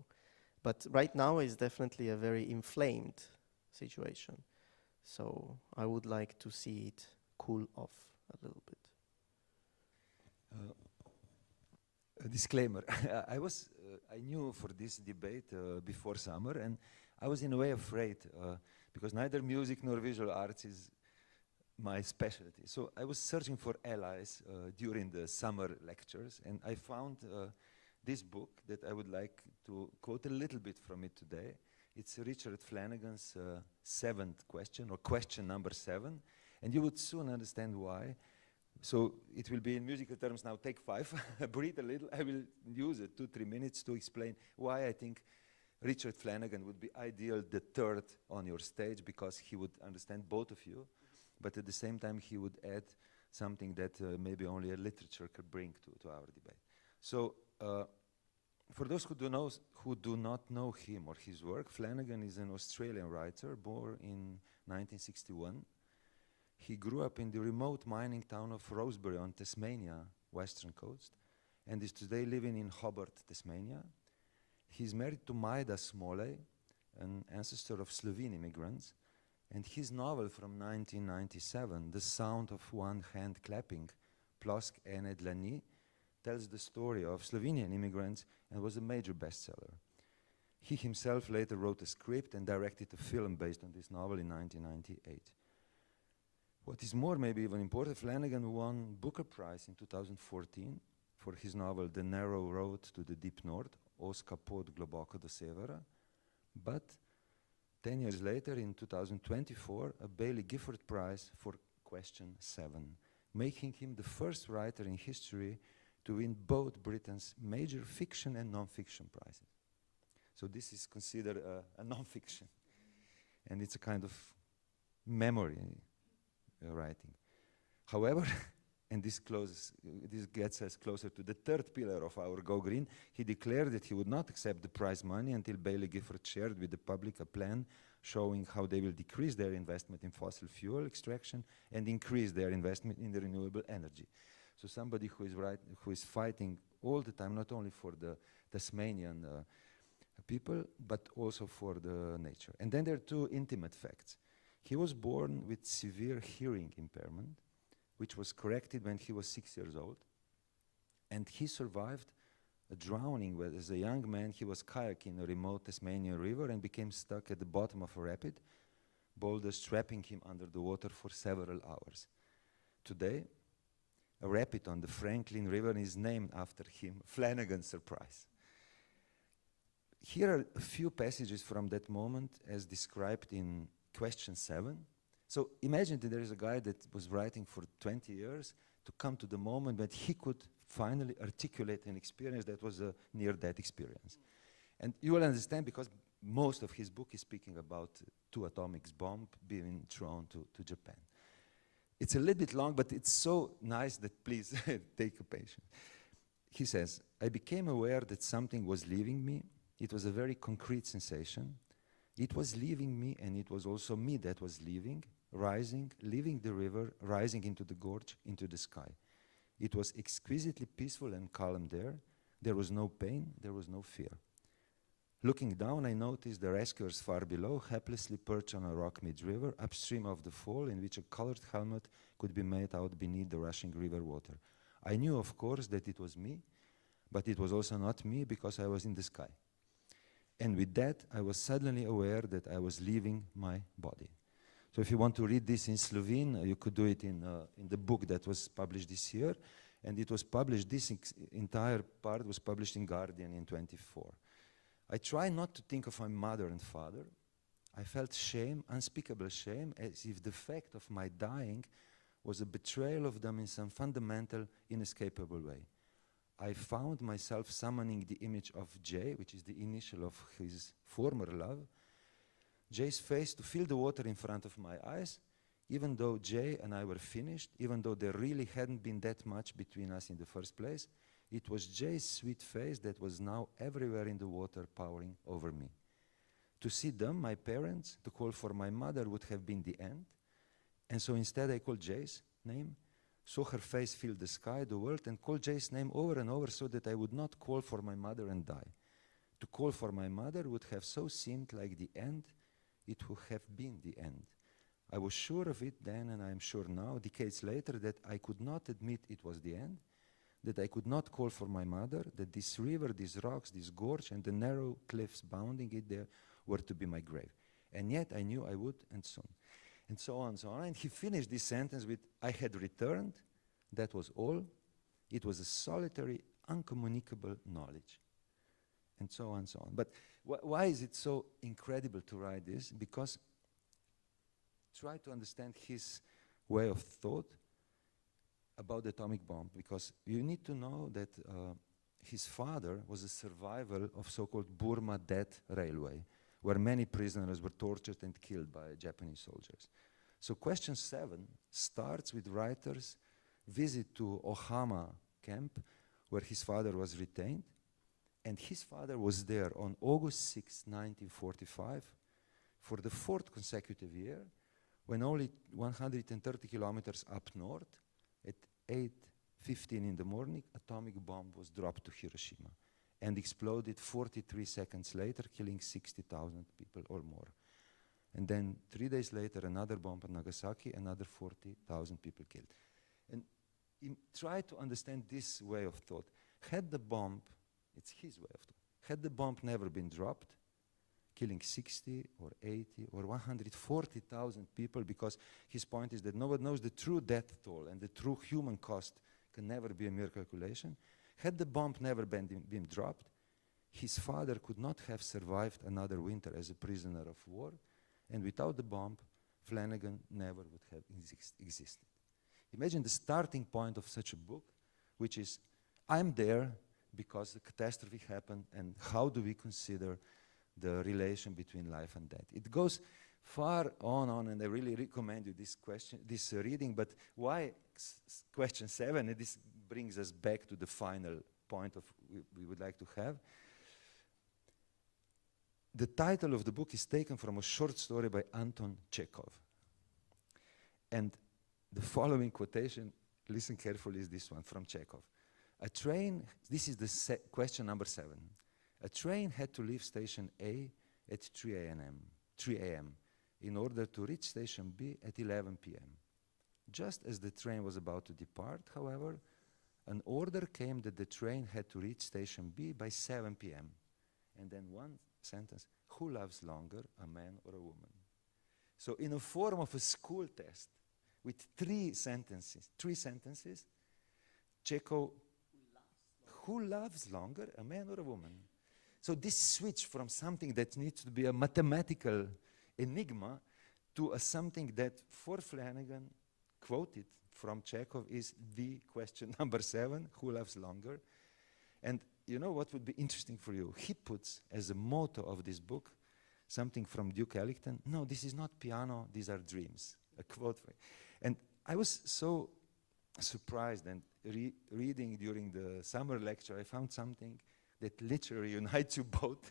but right now is definitely a very inflamed situation. So I would like to see it cool off a little bit. A disclaimer. I knew for this debate before summer, and I was in a way afraid because neither music nor visual arts is my specialty. So I was searching for allies during the summer lectures, and I found this book that I would like to quote a little bit from it today. It's Richard Flanagan's seventh question, or question number 7, and you would soon understand why. So it will be in musical terms now, take 5, breathe a little. I will use it 2-3 minutes to explain why I think Richard Flanagan would be ideal, the third on your stage, because he would understand both of you, but at the same time he would add something that maybe only a literature could bring to our debate. So for those who do not know him or his work, Flanagan is an Australian writer born in 1961. He grew up in the remote mining town of Rosebery on Tasmania, western coast, and is today living in Hobart, Tasmania. He's married to Majda Smolej, an ancestor of Slovene immigrants, and his novel from 1997, The Sound of One Hand Clapping, Plosk ene dlani, tells the story of Slovenian immigrants and was a major bestseller. He himself later wrote a script and directed a film based on this novel in 1998. What is more, maybe even important, Flanagan won Booker Prize in 2014 for his novel The Narrow Road to the Deep North, Oska pot globoko do severa, but 10 years later, in 2024, a Baillie Gifford Prize for Question 7, making him the first writer in history to win both Britain's major fiction and non-fiction prizes. So this is considered a non-fiction, and it's a kind of memory writing. However, and this gets us closer to the third pillar of our Go Green, he declared that he would not accept the prize money until Baillie Gifford shared with the public a plan showing how they will decrease their investment in fossil fuel extraction and increase their investment in the renewable energy. So somebody who is fighting all the time, not only for the Tasmanian people, but also for the nature. And then there are two intimate facts. He was born with severe hearing impairment, which was corrected when he was 6 years old. And he survived a drowning where, as a young man, he was kayaking a remote Tasmanian river and became stuck at the bottom of a rapid, boulders trapping him under the water for several hours. Today, a rapid on the Franklin River is named after him, Flanagan surprise. here are a few passages from that moment as described in question 7. So imagine that there is a guy that was writing for 20 years to come to the moment that he could finally articulate an experience that was a near-death experience. And you will understand because most of his book is speaking about 2 atomic bombs being thrown to Japan. It's a little bit long, but it's so nice that please take a patience. He says, I became aware that something was leaving me. It was a very concrete sensation. It was leaving me, and it was also me that was leaving, rising, leaving the river, rising into the gorge, into the sky. It was exquisitely peaceful and calm there. There was no pain, there was no fear. Looking down, I noticed the rescuers far below, helplessly perched on a rock mid-river, upstream of the fall, in which a colored helmet could be made out beneath the rushing river water. I knew, of course, that it was me, but it was also not me because I was in the sky. And with that, I was suddenly aware that I was leaving my body. So if you want to read this in Slovene, you could do it in the book that was published this year. And it was published, this entire part was published in Guardian in 24. I try not to think of my mother and father. I felt shame, unspeakable shame, as if the fact of my dying was a betrayal of them in some fundamental, inescapable way. I found myself summoning the image of Jay, which is the initial of his former love, Jay's face to feel the water in front of my eyes, even though Jay and I were finished, even though there really hadn't been that much between us in the first place, it was Jay's sweet face that was now everywhere in the water, powering over me. To see them, my parents, to call for my mother would have been the end, and so instead I called Jay's name, saw her face fill the sky, the world, and called Jay's name over and over so that I would not call for my mother and die. To call for my mother would have so seemed like the end, it would have been the end. I was sure of it then, and I am sure now, decades later, that I could not admit it was the end, that I could not call for my mother, that this river, these rocks, this gorge, and the narrow cliffs bounding it there were to be my grave. And yet I knew I would, and soon. And so on and so on. And he finished this sentence with, I had returned, that was all. It was a solitary, uncommunicable knowledge. And so on and so on. But why is it so incredible to write this? Because try to understand his way of thought about the atomic bomb, because you need to know that his father was a survivor of so-called Burma Death Railway, where many prisoners were tortured and killed by Japanese soldiers. So question 7 starts with writer's visit to Ohama camp, where his father was retained, and his father was there on August 6, 1945, for the 4th consecutive year, when only 130 kilometers up north, at 8:15 in the morning, atomic bomb was dropped to Hiroshima and exploded 43 seconds later, killing 60,000 people or more. And then 3 days later, another bomb at Nagasaki, another 40,000 people killed. And try to understand this way of thought. Had the bomb, it's his way of thought, had the bomb never been dropped, killing 60 or 80 or 140,000 people, because his point is that no one knows the true death toll and the true human cost can never be a mere calculation. Had the bomb never been dropped, his father could not have survived another winter as a prisoner of war, and without the bomb, Flanagan never would have existed. Imagine the starting point of such a book, which is, I'm there because the catastrophe happened, and how do we consider the relation between life and death? It goes far on, and I really recommend you this reading, but why question 7, and this brings us back to the final point of we would like to have. The title of the book is taken from a short story by Anton Chekhov. And the following quotation, listen carefully, is this one from Chekhov. A train, this is the question number 7. A train had to leave station A at 3 a.m. in order to reach station B at 11 p.m. Just as the train was about to depart, however, an order came that the train had to reach station B by 7 p.m. And then one sentence, who loves longer, a man or a woman? So in a form of a school test with 3 sentences, Chekhov, who loves longer, a man or a woman? So this switch from something that needs to be a mathematical enigma to a something that, for Flanagan, quoted from Chekhov, is the question number 7, who loves longer? And you know what would be interesting for you? He puts as a motto of this book something from Duke Ellington. No, this is not piano, these are dreams. A quote. And I was so surprised, and reading during the summer lecture, I found something that literally unites you both,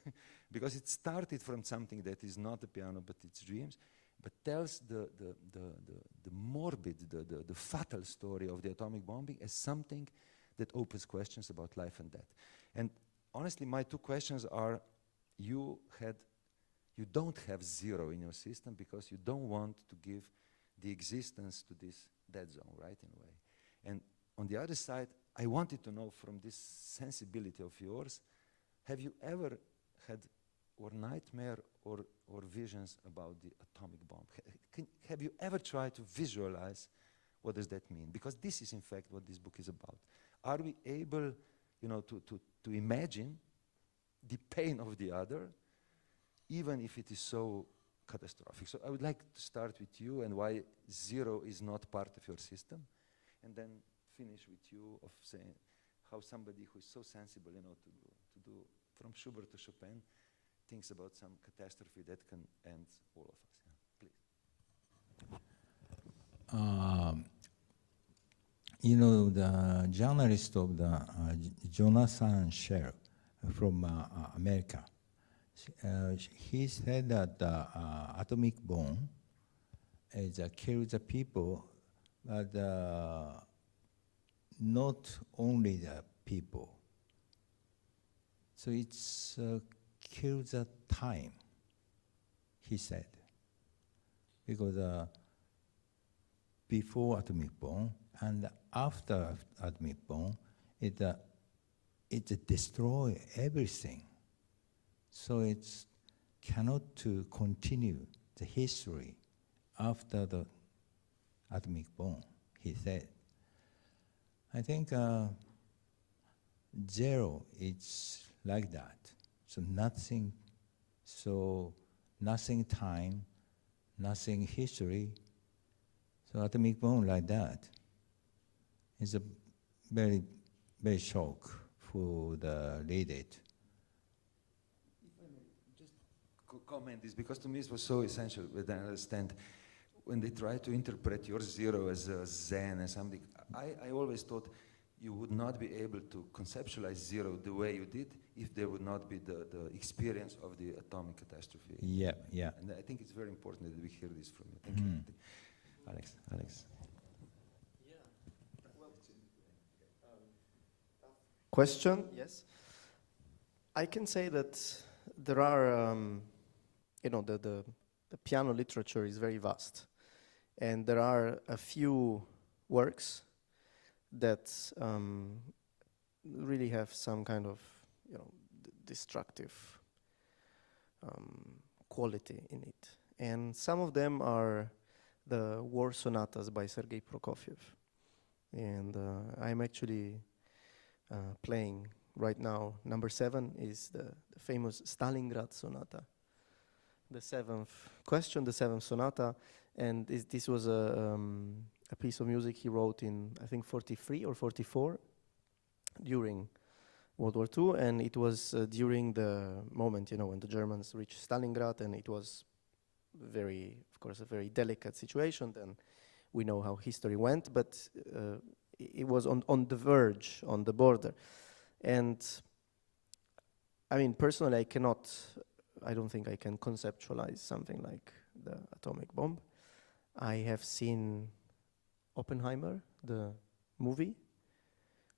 because it started from something that is not a piano, but it's dreams, but tells the morbid, the fatal story of the atomic bombing as something that opens questions about life and death. And honestly, my 2 questions are, you don't have 0 in your system because you don't want to give the existence to this dead zone, right, in a way. And on the other side, I wanted to know from this sensibility of yours, have you ever had or nightmare or visions about the atomic bomb? Have you ever tried to visualize what does that mean? Because this is in fact what this book is about. Are we able, to imagine the pain of the other, even if it is so catastrophic? So I would like to start with you and why 0 is not part of your system, and then finish with you of saying how somebody who is so sensible, to do from Schubert to Chopin, thinks about some catastrophe that can end all of us. Yeah, please. The journalist of the Jonathan Shell from America, he said that the atomic bomb is kills the people, but not only the people. So it's kills the time, he said, because before atomic bomb and after atomic bomb, it destroy everything. So it's cannot to continue the history after the atomic bomb, he said. I think 0 is like that. So nothing time, nothing history. So atomic bomb like that is a very, very shock for the read it. If I may just comment this, because to me it was so essential that I understand when they try to interpret your 0 as a Zen and something. I always thought you would not be able to conceptualize 0 the way you did if there would not be the experience of the atomic catastrophe. Yeah. And I think it's very important that we hear this from you. Thank you. Alex. Question? Yes. I can say that there are, the piano literature is very vast, and there are a few works that really have some kind of, destructive quality in it. And some of them are the war sonatas by Sergei Prokofiev. And I'm actually playing right now. Number 7 is the famous Stalingrad sonata. The 7th question, the 7th sonata. And this was a piece of music he wrote in, I think, 43 or 44 during World War II. And it was during the moment, when the Germans reached Stalingrad, and it was very, of course, a very delicate situation. Then we know how history went, but it was on the verge, on the border. And I mean, personally, I don't think I can conceptualize something like the atomic bomb. I have seen Oppenheimer, the movie,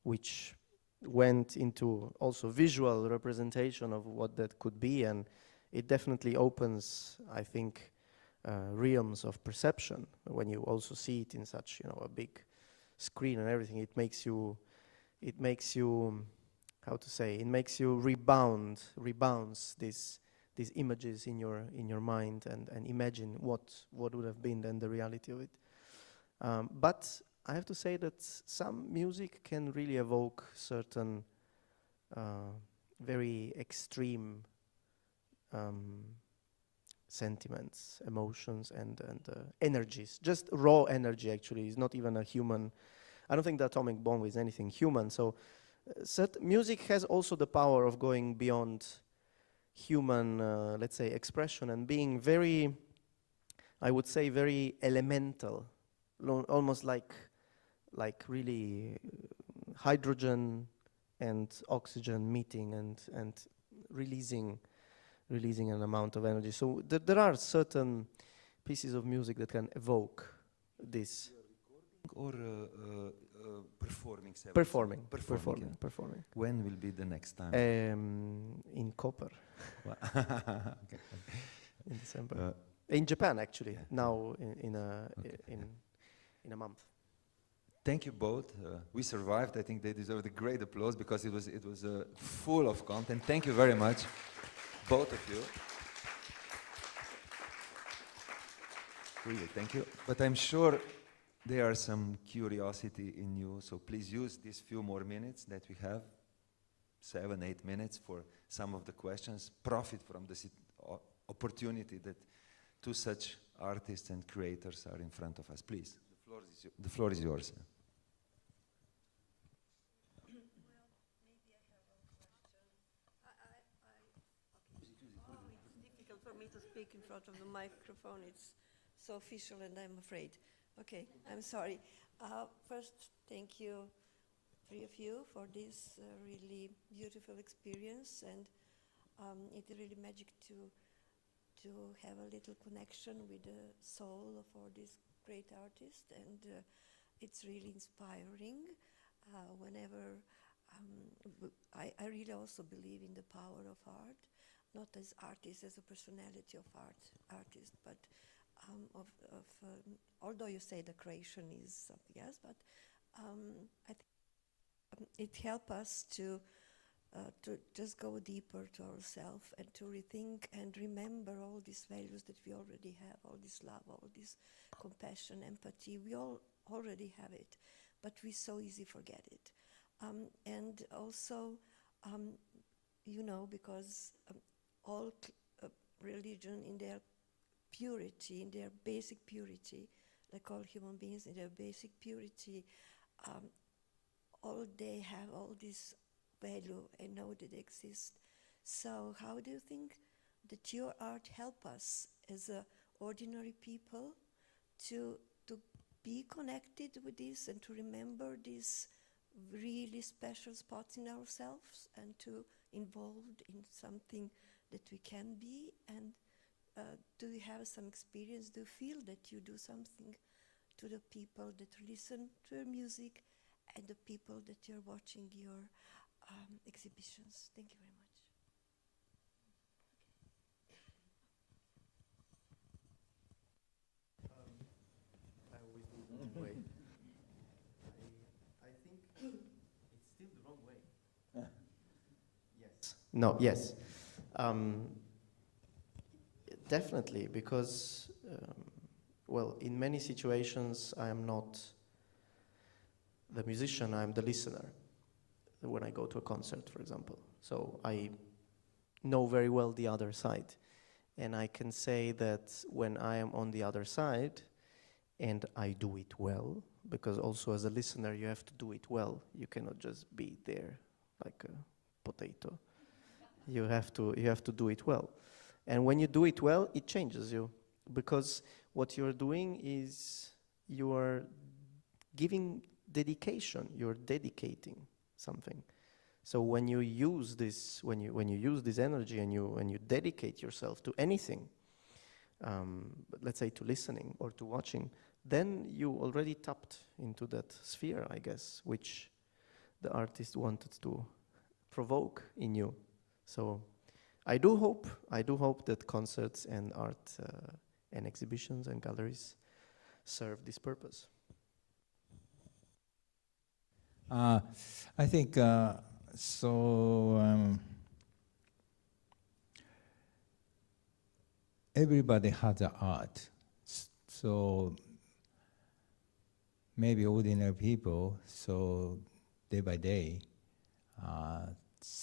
which went into also visual representation of what that could be, and it definitely opens, I think, realms of perception when you also see it in such, a big screen and everything. It makes you, how to say, it makes you rebounds these images in your mind and imagine what would have been then the reality of it. But I have to say that some music can really evoke certain very extreme sentiments, emotions, and energies. Just raw energy, actually. It's not even a human. I don't think the atomic bomb is anything human. So music has also the power of going beyond human, let's say, expression and being very, I would say, very elemental, almost like really hydrogen and oxygen meeting and releasing an amount of energy. So there are certain pieces of music that can evoke this. Or performing? Performing. When will be the next time? In Copper. Okay. In December. In Japan, actually. Now in a month. Thank you both. We survived. I think they deserve a great applause because it was full of content. Thank you very much, both of you. Really, thank you. But I'm sure there are some curiosity in you, so please use these few more minutes that we have, 7-8 minutes for some of the questions. Profit from the opportunity that two such artists and creators are in front of us. Please, the floor is yours. Difficult for me to speak in front of the microphone. It's so official and I'm afraid. Okay, I'm sorry. First, thank you, three of you, for this really beautiful experience, and it's really magic to have a little connection with the soul of all these great artists, and it's really inspiring. Whenever I really also believe in the power of art, not as artist, as a personality of artist, but although you say the creation is something else, but I think it helps us to just go deeper to ourselves and to rethink and remember all these values that we already have, all this love, all this compassion, empathy. We all already have it, but we so easily forget it. And also, you know, because all religion in their purity, in their basic purity, like all human beings in their basic purity, all they have all this value and know that they exist. So how do you think that your art help us as ordinary people to be connected with this and to remember these really special spots in ourselves and to involved in something that we can be? And do you have some experience? Do you feel that you do something to the people that listen to your music and the people that you're watching your exhibitions? Thank you very much. I always do it the wrong way. I think it's still the wrong way. Yes. No, yes. Definitely, because, well, in many situations I am not the musician, I'm the listener when I go to a concert, for example. So I know very well the other side. And I can say that when I am on the other side, and I do it well, because also as a listener you have to do it well. You cannot just be there like a potato. You have to do it well. And when you do it well, it changes you, because what you're doing is you are giving dedication. You're dedicating something. So when you use this, when you use this energy and you dedicate yourself to anything, let's say to listening or to watching, then you already tapped into that sphere, I guess, which the artist wanted to provoke in you. So I do hope that concerts and art and exhibitions and galleries serve this purpose. I think everybody has an art. So maybe ordinary people, so day by day,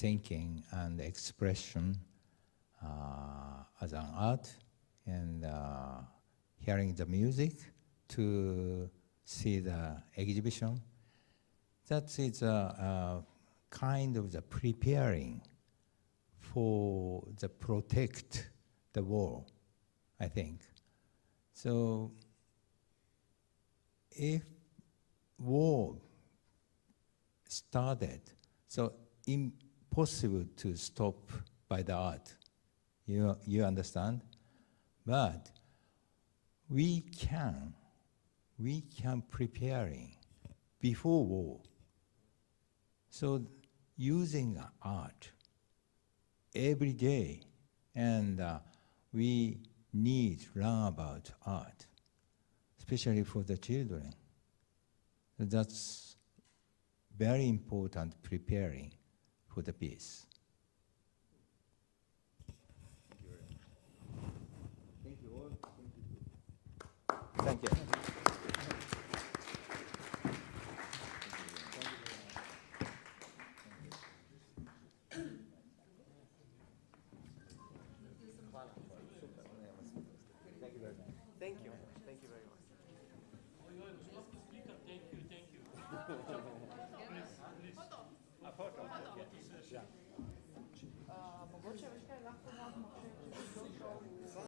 thinking and expression as an art, and hearing the music to see the exhibition. That is a kind of the preparing for the protect the war, I think. So if war started, so impossible to stop by the art. You understand? But we can preparing before war. So using art every day, and we need to learn about art, especially for the children. So that's very important, preparing for the peace. Thank you all. Thank you. Mogoče